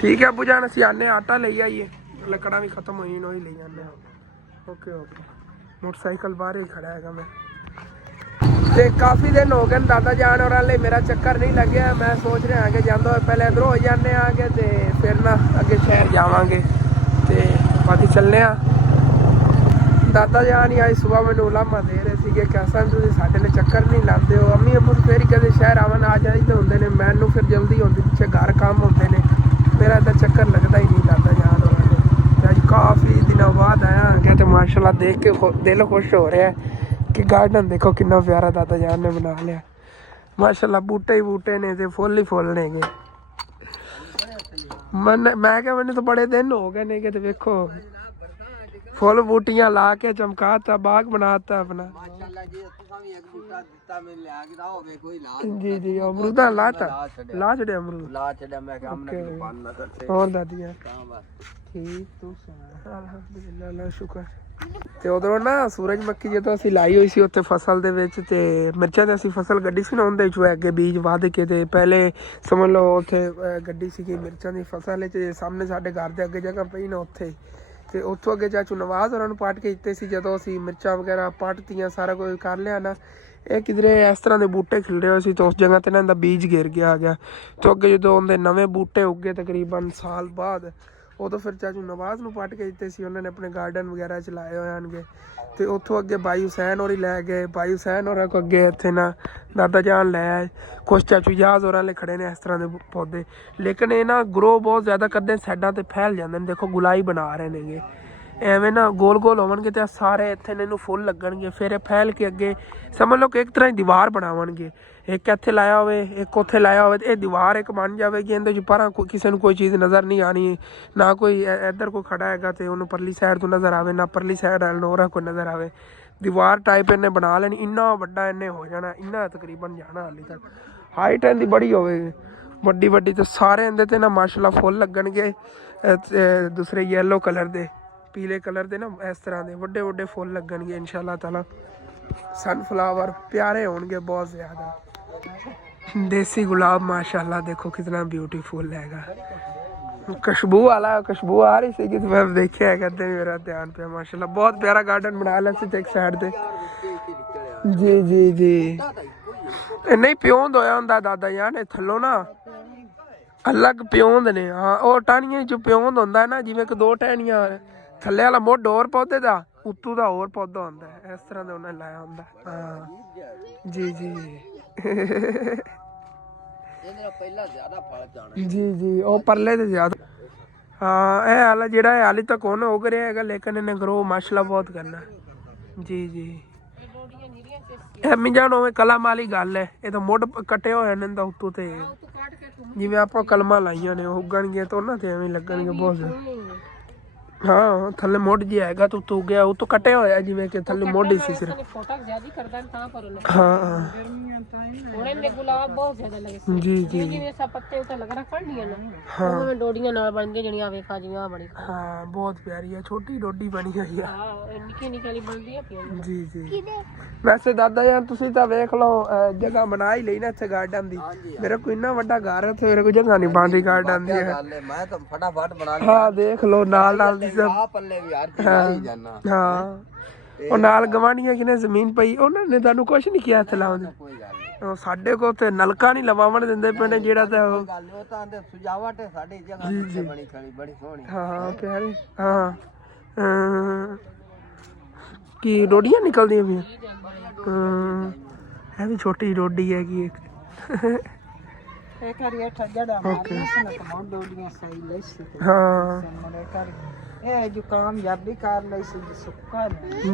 ਠੀਕ ਹੈ ਅੱਬੂ ਜਾਨ, ਅਸੀਂ ਆਨੇ ਆਟਾ ਲਈ ਆਈਏ, ਲੱਕੜਾਂ ਵੀ ਖਤਮ ਹੋਈਆਂ ਉਹ ਹੀ ਲਈ ਜਾਂਦੇ ਹਾਂ। ਓਕੇ ਮੋਟਰਸਾਈਕਲ ਬਾਹਰ ਹੀ ਖੜਾ ਹੈਗਾ ਮੈਂ। ਤੇ ਕਾਫੀ ਦਿਨ ਹੋ ਗਏ ਦਾਦਾ ਜਾਨ ਹੋਰਾਂ ਲਈ ਮੇਰਾ ਚੱਕਰ ਨਹੀਂ ਲੱਗਿਆ। ਮੈਂ ਸੋਚ ਰਿਹਾ ਕਿ ਜਾਂਦਾ ਹੋਇਆ ਪਹਿਲੇ ਇੱਧਰੋਂ ਹੋ ਜਾਂਦੇ ਆਗੇ, ਤੇ ਫਿਰ ਨਾ ਅੱਗੇ ਸ਼ਹਿਰ ਜਾਵਾਂਗੇ, ਤੇ ਬਾਕੀ ਚੱਲਦੇ ਆ। ਦਾਦਾ ਜਾਨ ਹੀ ਅੱਜ ਸੁਬਾਹ ਮੈਨੂੰ ਉਲਾਮਾ ਦੇ ਰਹੇ ਸੀਗੇ ਕਿ ਅਸਾਂ ਤੁਸੀਂ ਸਾਡੇ ਲਈ ਚੱਕਰ ਨਹੀਂ ਲਾਉਂਦੇ ਹੋ। ਅੰਮੀ ਅੱਬੂ ਫਿਰ ਕਦੇ ਸ਼ਹਿਰ ਆਵਣ ਆ ਜਾਈਦੇ ਹੁੰਦੇ ਨੇ, ਮੈਨੂੰ ਫਿਰ ਜਲਦੀ ਹੁੰਦੀ, ਪਿੱਛੇ ਘਰ ਕੰਮ ਹੁੰਦੇ ਨੇ, ਮੇਰਾ ਤਾਂ ਚੱਕਰ ਲੱਗਦਾ ਹੀ ਨਹੀਂ ਦਾਦਾ ਜਾਨ ਹੋਰਾਂ ਨੇ। ਅੱਜ ਕਾਫੀ ਦਿਨਾਂ ਬਾਅਦ ਆਇਆ ਹੈਗਾ, ਤੇ ਮਾਸ਼ਾਅੱਲਾ ਦੇਖ ਕੇ ਦਿਲ ਖੁਸ਼ ਹੋ ਰਿਹਾ ਕਿ ਗਾਰਡਨ ਦੇਖੋ ਕਿੰਨਾ ਪਿਆਰਾ ਦਾਦਾ ਜਾਨ ਨੇ ਬਣਾ ਲਿਆ। ਮਾਸ਼ਾਅੱਲਾ ਬੂਟੇ ਹੀ ਬੂਟੇ ਨੇ ਤੇ ਫੁੱਲ ਹੀ ਫੁੱਲ ਨੇਗੇ। ਮੈਂ ਕਿਹਾ ਮੈਨੂੰ ਤਾਂ ਬੜੇ ਦਿਨ ਹੋ ਗਏ ਨੇਗੇ, ਤੇ ਵੇਖੋ ਫੁੱਲ ਬੂਟੀਆਂ ਲਾ ਕੇ ਚਮਕਾਤਾ, ਬਾਗ ਬਣਾਤਾ ਆਪਣਾ। ਜੀ ਜੀ ਅਮਰੂਦਾਂ ਲਾਤਾ, ਲਾ ਛੱਡਿਆ ਅਮਰੂਦ, ਹੋਰ ਦਾਦੀਆਂ ਠੀਕ ਤੂੰ ਸੁਣਾ? ਅਲਹਮਦੁਲਿਲਾ ਅੱਲਾ ਸ਼ੁਕਰ। ਤੇ ਉਧਰੋਂ ਨਾ ਸੂਰਜਮੁਖੀ ਜਦੋਂ ਅਸੀਂ ਲਾਈ ਹੋਈ ਸੀ ਉੱਥੇ ਫਸਲ ਦੇ ਵਿੱਚ, ਤੇ ਮਿਰਚਾਂ ਦੀ ਅਸੀਂ ਫਸਲ ਗੱਡੀ ਸੀ ਨਾ, ਉਹਦੇ ਵਿੱਚੋਂ ਅੱਗੇ ਬੀਜ ਵੱਧ ਕੇ, ਤੇ ਪਹਿਲੇ ਸਮਝ ਲਓ ਉੱਥੇ ਗੱਡੀ ਸੀਗੀ ਮਿਰਚਾਂ ਦੀ ਫਸਲ 'ਚ, ਸਾਹਮਣੇ ਸਾਡੇ ਘਰ ਦੇ ਅੱਗੇ ਜਗ੍ਹਾ ਪਈ ਨਾ ਉੱਥੇ, ਤੇ ਉੱਥੋਂ ਅੱਗੇ ਚਾਚੂ ਨਵਾਜ਼ ਉਹਨਾਂ ਨੂੰ ਪਾਟ ਕੇ ਦਿੱਤੇ ਸੀ। ਜਦੋਂ ਅਸੀਂ ਮਿਰਚਾਂ ਵਗੈਰਾ ਪੱਟਤੀਆਂ, ਸਾਰਾ ਕੁਝ ਕਰ ਲਿਆ ਨਾ, ਇਹ ਕਿਧਰੇ ਇਸ ਤਰ੍ਹਾਂ ਦੇ ਬੂਟੇ ਖਿਲ ਰਹੇ ਹੋਏ ਸੀ, ਤੇ ਉਸ ਜਗ੍ਹਾ 'ਤੇ ਨਾ ਇਹਦਾ ਬੀਜ ਗਿਰ ਗਿਆ ਗਿਆ। ਤੇ ਅੱਗੇ ਜਦੋਂ ਉਹਦੇ ਨਵੇਂ ਬੂਟੇ ਉੱਗੇ ਤਕਰੀਬਨ ਸਾਲ ਬਾਅਦ, ਉਦੋਂ ਫਿਰ ਚਾਚੂ ਨਵਾਜ਼ ਨੂੰ ਪੱਟ ਕੇ ਦਿੱਤੇ ਸੀ। ਉਹਨਾਂ ਨੇ ਆਪਣੇ ਗਾਰਡਨ ਵਗੈਰਾ 'ਚ ਲਾਏ ਹੋਏ ਹੋਣਗੇ, ਤੇ ਉੱਥੋਂ ਅੱਗੇ ਭਾਈ ਹੁਸੈਨ ਹੋਰੀ ਲੈ ਗਏ। ਭਾਈ ਹੁਸੈਨ ਹੋਰਾਂ ਕੋ ਅੱਗੇ ਇੱਥੇ ਨਾ ਦਾਦਾ ਜਾਨ ਲੈ ਆਏ। ਕੁਛ ਚਾਚੂ ਯਾਜ਼ ਹੋਰਾਂ ਲਈ ਖੜੇ ਨੇ ਇਸ ਤਰ੍ਹਾਂ ਦੇ ਪੌਦੇ, ਲੇਕਿਨ ਇਹ ਨਾ ਗਰੋ ਬਹੁਤ ਜ਼ਿਆਦਾ ਕਰਦੇ, ਸਾਈਡਾਂ 'ਤੇ ਫੈਲ ਜਾਂਦੇ ਨੇ। ਦੇਖੋ ਗੁਲਾਈ ਬਣਾ ਰਹੇ ਨੇਗੇ, ਐਵੇਂ ਨਾ ਗੋਲ ਗੋਲ ਹੋਵਣਗੇ, ਤੇ ਸਾਰੇ ਇੱਥੇ ਇਹਨੂੰ ਫੁੱਲ ਲੱਗਣਗੇ, ਫਿਰ ਇਹ ਫੈਲ ਕੇ ਅੱਗੇ ਸਮਝ ਲਓ ਕਿ ਇੱਕ ਤਰ੍ਹਾਂ ਦੀ ਦੀਵਾਰ ਬਣਾਵਣਗੇ। ਇੱਕ ਇੱਥੇ ਲਾਇਆ ਹੋਵੇ, ਇੱਕ ਉੱਥੇ ਲਾਇਆ ਹੋਵੇ, ਤੇ ਇਹ ਦੀਵਾਰ ਇੱਕ ਬਣ ਜਾਵੇਗੀ। ਇਹਦੇ 'ਚ ਪਰਾਂ ਕਿਸੇ ਨੂੰ ਕੋਈ ਚੀਜ਼ ਨਜ਼ਰ ਨਹੀਂ ਆਣੀ, ਨਾ ਕੋਈ ਇੱਧਰ ਕੋਈ ਖੜਾ ਹੈਗਾ ਤੇ ਉਹਨੂੰ ਪਰਲੀ ਸਾਈਡ ਤੋਂ ਨਜ਼ਰ ਆਵੇ, ਨਾ ਪਰਲੀ ਸਾਈਡ ਵਾਲ ਨੂੰ ਕੋਈ ਨਜ਼ਰ ਆਵੇ। ਦੀਵਾਰ ਟਾਈਪ ਇਹਨੇ ਬਣਾ ਲੈਣੀ, ਇੰਨਾ ਵੱਡਾ ਇਹਨੇ ਹੋ ਜਾਣਾ, ਇੰਨਾ ਤਕਰੀਬਨ ਜਾਣਾ। ਹਾਲੇ ਤੱਕ ਹਾਈਟ ਇਹਦੀ ਬੜੀ ਹੋਵੇਗੀ, ਵੱਡੀ ਵੱਡੀ, ਤੇ ਸਾਰੇ ਇਹਦੇ 'ਤੇ ਨਾ ਮਾਸ਼ਾਅੱਲਾ ਫੁੱਲ ਲੱਗਣਗੇ। ਦੂਸਰੇ ਯੈਲੋ ਕਲਰ ਦੇ, ਪੀਲੇ ਕਲਰ ਦੇ ਨਾ, ਇਸ ਤਰ੍ਹਾਂ ਦੇ ਵੱਡੇ ਵੱਡੇ ਫੁੱਲ ਲੱਗਣਗੇ ਇਨਸ਼ਾਅੱਲਾ ਤਾਲਾ। ਸਨਫਲਾਵਰ ਪਿਆਰੇ ਹੋਣਗੇ ਬਹੁਤ ਜ਼ਿਆਦਾ। देसी गुलाब माशाल्लाह देखो कितना ब्यूटीफुल हैगा। खुशबू वाला खुशबू आ रही सी, मैं देखिया है, कहते मेरा ध्यान पे माशाल्लाह बहुत प्यारा गार्डन बना लिया एक साइड पे। जी जी जी ਨਹੀਂ ਪਿਉਂਦ ਹੋਇਆ ਹੁੰਦਾ ਦਾਦਾ ਯਾਰ ਇਹ ਥੱਲੋਂ ਨਾ ਅਲੱਗ ਪਿਉਂਦ ਨੇ। ਹਾਂ ਉਹ ਟਾਹਣੀਆਂ ਚ ਪਿਉਂਦ ਹੁੰਦਾ ਨਾ, ਜਿਵੇਂ ਕਿ ਦੋ ਟਹਿਣੀਆਂ ਥੱਲੇ ਵਾਲਾ ਮੁੱਢ ਹੋਰ ਪੌਦੇ ਦਾ, ਉੱਤੋਂ ਦਾ ਹੋਰ ਪੌਦਾ ਹੁੰਦਾ, ਇਸ ਤਰ੍ਹਾਂ ਦਾ ਉਹਨੇ ਲਾਇਆ ਹੁੰਦਾ। ਹਾਂ ਜੀ ਜੀ ਜੀ ਜੀ ਉਹ ਪਰਲੇ ਤੇ ਜ਼ਿਆਦਾ। ਹਾਂ ਇਹ ਹਾਲ ਜਿਹੜਾ ਹੈ ਹਾਲੇ ਤੱਕ ਹੁਣ ਉਗ ਰਿਹਾ ਹੈਗਾ, ਲੇਕਿਨ ਇਹਨੇ ਗਰੋ ਮਾਸ਼ਾਅੱਲਾ ਬਹੁਤ ਕਰਨਾ। ਜੀ ਜੀ ਇਹ ਮਿੰਜਾਨ ਉਵੇਂ ਕਲਮ ਵਾਲੀ ਗੱਲ ਹੈ, ਇਹ ਤਾਂ ਮੁੱਢ ਕੱਟੇ ਹੋਏ ਨੇ ਤਾਂ ਉੱਤੋਂ ਤੇ ਜਿਵੇਂ ਆਪਾਂ ਕਲਮਾਂ ਲਾਈਆਂ ਨੇ ਉੱਗਣਗੀਆਂ ਤਾਂ ਉਹਨਾਂ ਤੇ ਐਵੇਂ ਲੱਗਣਗੇ ਬਹੁਤ ਜ਼ਿਆਦਾ। ਹਾਂ ਥੱਲੇ ਮੁੱਢ ਜਿਹਾ ਹੈਗਾ ਤਾਂ ਉੱਤੋਂ ਉੱਗਿਆ, ਉੱਤੋਂ ਕੱਟਿਆ ਹੋਇਆ ਜਿਵੇਂ ਕਿ ਥੱਲੇ ਮੁੱਢ ਹੀ ਸੀ ਸਿਰਫ। ਹਾਂ ਗੁਲਾਬ ਬਹੁਤ ਜ਼ਿਆਦਾ ਲੱਗੇ ਜੀ ਜੀ ਜਿਵੇਂ ਸਾ ਪੱਤੇ ਉੱਤੇ ਲੱਗ ਰੱਖਣੀਆਂ ਨਾ, ਹਾਂ ਡੋਡੀਆਂ ਨਾਲ ਬਣਦੀਆਂ ਜਿਹੜੀਆਂ ਵੇਖਾ ਜਿਵੇਂ ਆ ਬਣੀ। ਹਾਂ ਬਹੁਤ ਪਿਆਰੀ ਹੈ, ਛੋਟੀ ਡੋਡੀ ਬਣੀ ਹੋਈ ਆ। ਹਾਂ ਨਿੱਕੀ ਨਿੱਕੀ ਵਾਲੀ ਬਣਦੀ ਆ ਪਿਆ। ਜੀ ਜੀ ਵੈਸੇ ਦਾਦਾ ਯਾਰ ਤੁਸੀਂ ਤਾਂ ਵੇਖ ਲਓ ਜਗ੍ਹਾ ਬਣਾ ਹੀ ਲਈ ਨਾ ਇੱਥੇ ਗਾਰਡਨ ਦੀ। ਮੇਰੇ ਕੋਲ ਇੰਨਾ ਵੱਡਾ ਘਰ ਹੈ, ਮੇਰੇ ਕੋਲ ਜਗ੍ਹਾ ਨਹੀਂ ਬਣਦੀ ਗਾਰਡਨ ਦੀ। ਮੈਂ ਤਾਂ ਫਟਾਫਟ ਬਣਾ ਹਾਂ ਦੇਖ ਲਓ ਨਾਲ ਨਾਲ ਆ ਪੱਲੇ ਵੀ ਯਾਰ ਚਲਾਈ ਜਾਨਾ। ਹਾਂ ਉਹ ਨਾਲ ਗਵਾਂਢੀਆਂ ਕਿਨੇ ਜ਼ਮੀਨ ਪਈ, ਉਹਨਾਂ ਨੇ ਤੁਹਾਨੂੰ ਕੁਛ ਨਹੀਂ ਕਿਹਾ ਇੱਥੇ ਲਾਉਣ ਦੀ। ਕੋਈ ਗੱਲ ਨਹੀਂ, ਉਹ ਸਾਡੇ ਕੋਲ ਤੇ ਨਲਕਾ ਨਹੀਂ ਲਵਾਉਣ ਦਿੰਦੇ ਪਿੰਡ ਜਿਹੜਾ ਤਾਂ ਉਹ ਗੱਲ ਉਹ ਤਾਂ ਆਂਦੇ ਸੁਜਾਵਟ ਹੈ ਸਾਡੀ ਜਗ੍ਹਾ ਤੇ ਬਣੀ ਖੜੀ ਬੜੀ ਸੋਹਣੀ। ਹਾਂ ਪਿਆਰੇ। ਹਾਂ ਕੀ ਡੋਡੀਆਂ ਨਿਕਲਦੀਆਂ ਪਈਆਂ? ਇਹ ਵੀ ਛੋਟੀ ਡੋਡੀ ਹੈਗੀ ਇੱਕ। ਹਾਂ ਇਹ ਜੋ ਕਾਮਯਾਬੀ ਕਰ ਲਈ ਸੀ ਸੁੱਕਾ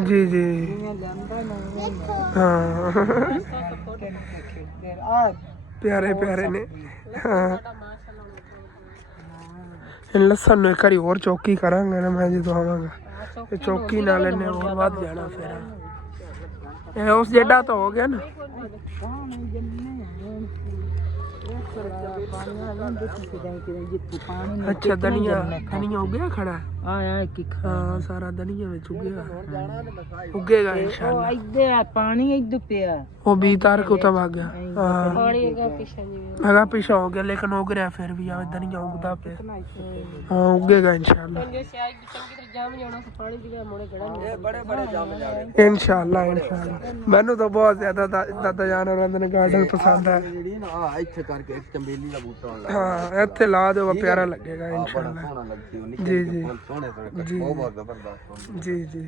ਜੀ ਜੀ ਹਾਂ ਪਿਆਰੇ ਪਿਆਰੇ ਨੇ। ਹਾਂ ਲਸਣ ਨੂੰ ਇੱਕ ਵਾਰੀ ਹੋਰ ਚੌਕੀ ਕਰਾਂਗੇ ਨਾ ਮੈਂ ਜਦੋਂ ਆਵਾਂਗਾ, ਤੇ ਚੌਕੀ ਨਾਲ ਇਹਨੇ ਹੋਰ ਵੱਧ ਜਾਣਾ। ਫਿਰ ਇਹ ਉਸ ਜਿਹੜਾ ਤਾਂ ਹੋ ਗਿਆ ਨਾ। अच्छा धनिया धनिया उगया खड़ा? हाँ सारा धनिया में उगया, उगेगा इंशाल्लाह। इधर पानी इधर पिया वो भी तार को तब आ गया। हाँ अगा पीछा हो गया, लेकिन उग रहा फिर भी यार धनिया उगदा पे। हाँ उगेगा इंशाल्लाह इंशाल्लाह इंशाल्लाह। मैनू तो बहुत ज्यादा दादा जान और ने गार्डन पसंद है। ਇੱਥੇ ਕਰਕੇ ਇੱਕ ਚੰਬੇਲੀ ਦਾ ਬੂਟਾ ਲਾ। हाँ ਇੱਥੇ ਲਾ ਦਿਓ ਪਿਆਰਾ ਲੱਗੇਗਾ इंशाल्लाह। ਸੋਹਣਾ ਲੱਗਦੀ ਉਹ जी जी ਸੋਹਣੇ ਸੋਹਣੇ ਬਹੁਤ ਜ਼ਬਰਦਸਤ। जी जी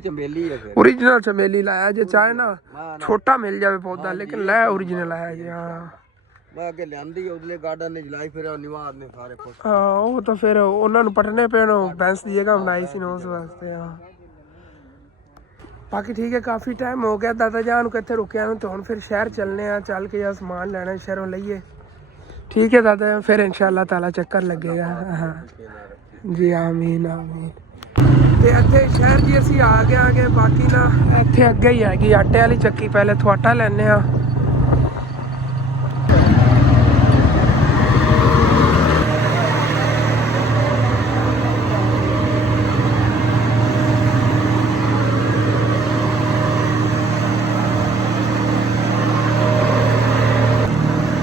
ਚੰਬੇਲੀ ਹੈ ਫਿਰ ओरिजिनल चमेली लाया जे, चाहे ना छोटा मिल जावे पौधा, लेकिन लै ओरिजिनल आया जी। हाँ ਮੈਂ ਅੱਗੇ ਲਿਆਂਦੀ ਉਧਰਲੇ ਗਾਰਡਨ ਨੇ ਜਲਾਈ, ਫਿਰ ਨਿਵਾਦ ਨੇ ਸਾਰੇ ਕੁਝ। ਹਾਂ ਉਹ ਤਾਂ ਫਿਰ ਉਹਨਾਂ ਨੂੰ ਪਟਨੇ ਪੈਣ, ਬੈਂਸ ਦੀ ਜਗ੍ਹਾ ਬਣਾਈ ਸੀ ਨਾ ਉਸ ਵਾਸਤੇ। ਹਾਂ ਬਾਕੀ ਠੀਕ ਹੈ, ਕਾਫੀ ਟਾਈਮ ਹੋ ਗਿਆ ਦਾਦਾ ਜਾਨ ਨੂੰ ਕਿੱਥੇ ਰੁਕਿਆ ਨੂੰ, ਤੇ ਹੁਣ ਫਿਰ ਸ਼ਹਿਰ ਚੱਲਨੇ ਆ, ਚੱਲ ਕੇ ਆ ਸਮਾਨ ਲੈਣਾ ਸ਼ਹਿਰੋਂ ਲਈਏ। ਠੀਕ ਹੈ ਦਾਦਾ, ਫਿਰ इंशाल्लाह ताला ਚੱਕਰ ਲੱਗੇਗਾ। ਹਾਂ ਜੀ ਆਮੀਨ ਆਮੀਨ। ਤੇ ਇੱਥੇ ਸ਼ਹਿਰ ਜੀ ਅਸੀਂ ਆ ਗਏ ਆਗੇ। ਬਾਕੀ ਨਾ ਇੱਥੇ ਅੱਗੇ ਹੀ ਹੈਗੀ ਆਟੇ ਵਾਲੀ ਚੱਕੀ, ਪਹਿਲੇ ਤੋਂ ਆਟਾ ਲੈਣੇ ਆ।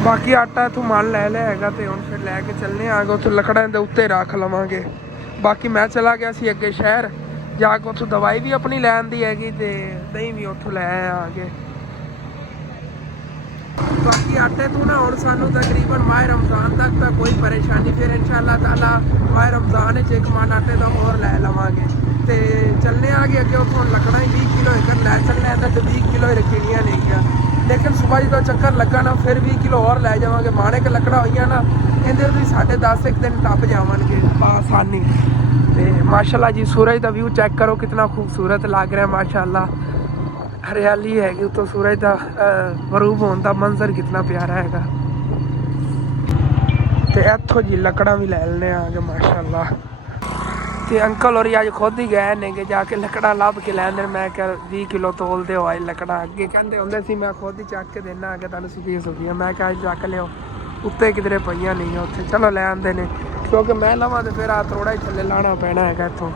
ਬਾਕੀ ਆਟਾ ਇੱਥੋਂ ਮਾਲ ਲੈ ਲਿਆ ਹੈਗਾ, ਤੇ ਹੁਣ ਫਿਰ ਲੈ ਕੇ ਚੱਲਨੇ ਆ। ਉੱਥੇ ਲੱਕੜਾਂ ਦੇ ਉੱਤੇ ਰੱਖ ਲਵਾਂਗੇ। ਬਾਕੀ ਮੈਂ ਚਲਾ ਗਿਆ ਸੀ ਅੱਗੇ ਸ਼ਹਿਰ ਜਾ ਕੇ, ਉੱਥੋਂ ਦਵਾਈ ਵੀ ਆਪਣੀ ਲੈ ਆਂਦੀ ਹੈਗੀ, ਤੇ ਦਹੀਂ ਵੀ ਉੱਥੋਂ ਲੈ ਆਇਆ ਆਗੇ। ਬਾਕੀ ਆਟੇ ਤੋਂ ਨਾ ਹੁਣ ਸਾਨੂੰ ਤਕਰੀਬਨ ਮਾਹ ਰਮਜ਼ਾਨ ਤੱਕ ਤਾਂ ਕੋਈ ਪਰੇਸ਼ਾਨੀ, ਫਿਰ इंशाल्लाह ताला माह रमज़ान च एक मन आटे का और लै लवांगे। तो चलने आ गए अगे उतों लकड़ा ही 20 किलो एक लै चलने तो 20 किलो ही रखनिया नहीं, लेकिन सुबह जो चक्कर लगा ना फिर 20 किलो और लै जावे। माणे के लकड़ा हुई ना इधर भी 10.5 एक दिन टप जावे आसानी। तो माशाल्लाह जी सूरज का व्यू चेक करो कितना खूबसूरत लग रहा है। माशाल्लाह हरियाली हैगी, तो सूरज का गरूब होने का मंजर कितना प्यारा हैगा। तो इतों जी लकड़ा भी लै लेने आगे माशाल्लाह। तो अंकल और अज खुद ही गए ने कि जाके लकड़ा लभ के लैंदे। मैं क्या 20 किलो तोलते हो आई लकड़ा, अगे कहते होंगे सी मैं खुद ही चक के देना आगे तुम सुखिया सुखिया। मैं क्या चक लियो, उत्ते किधरे पईयां नहीं उत्थे, चलो लै आंदे ने, क्योंकि मैं लवां तो फिर आ थोड़ा ही थल्ले लाना पैना है इत्थों।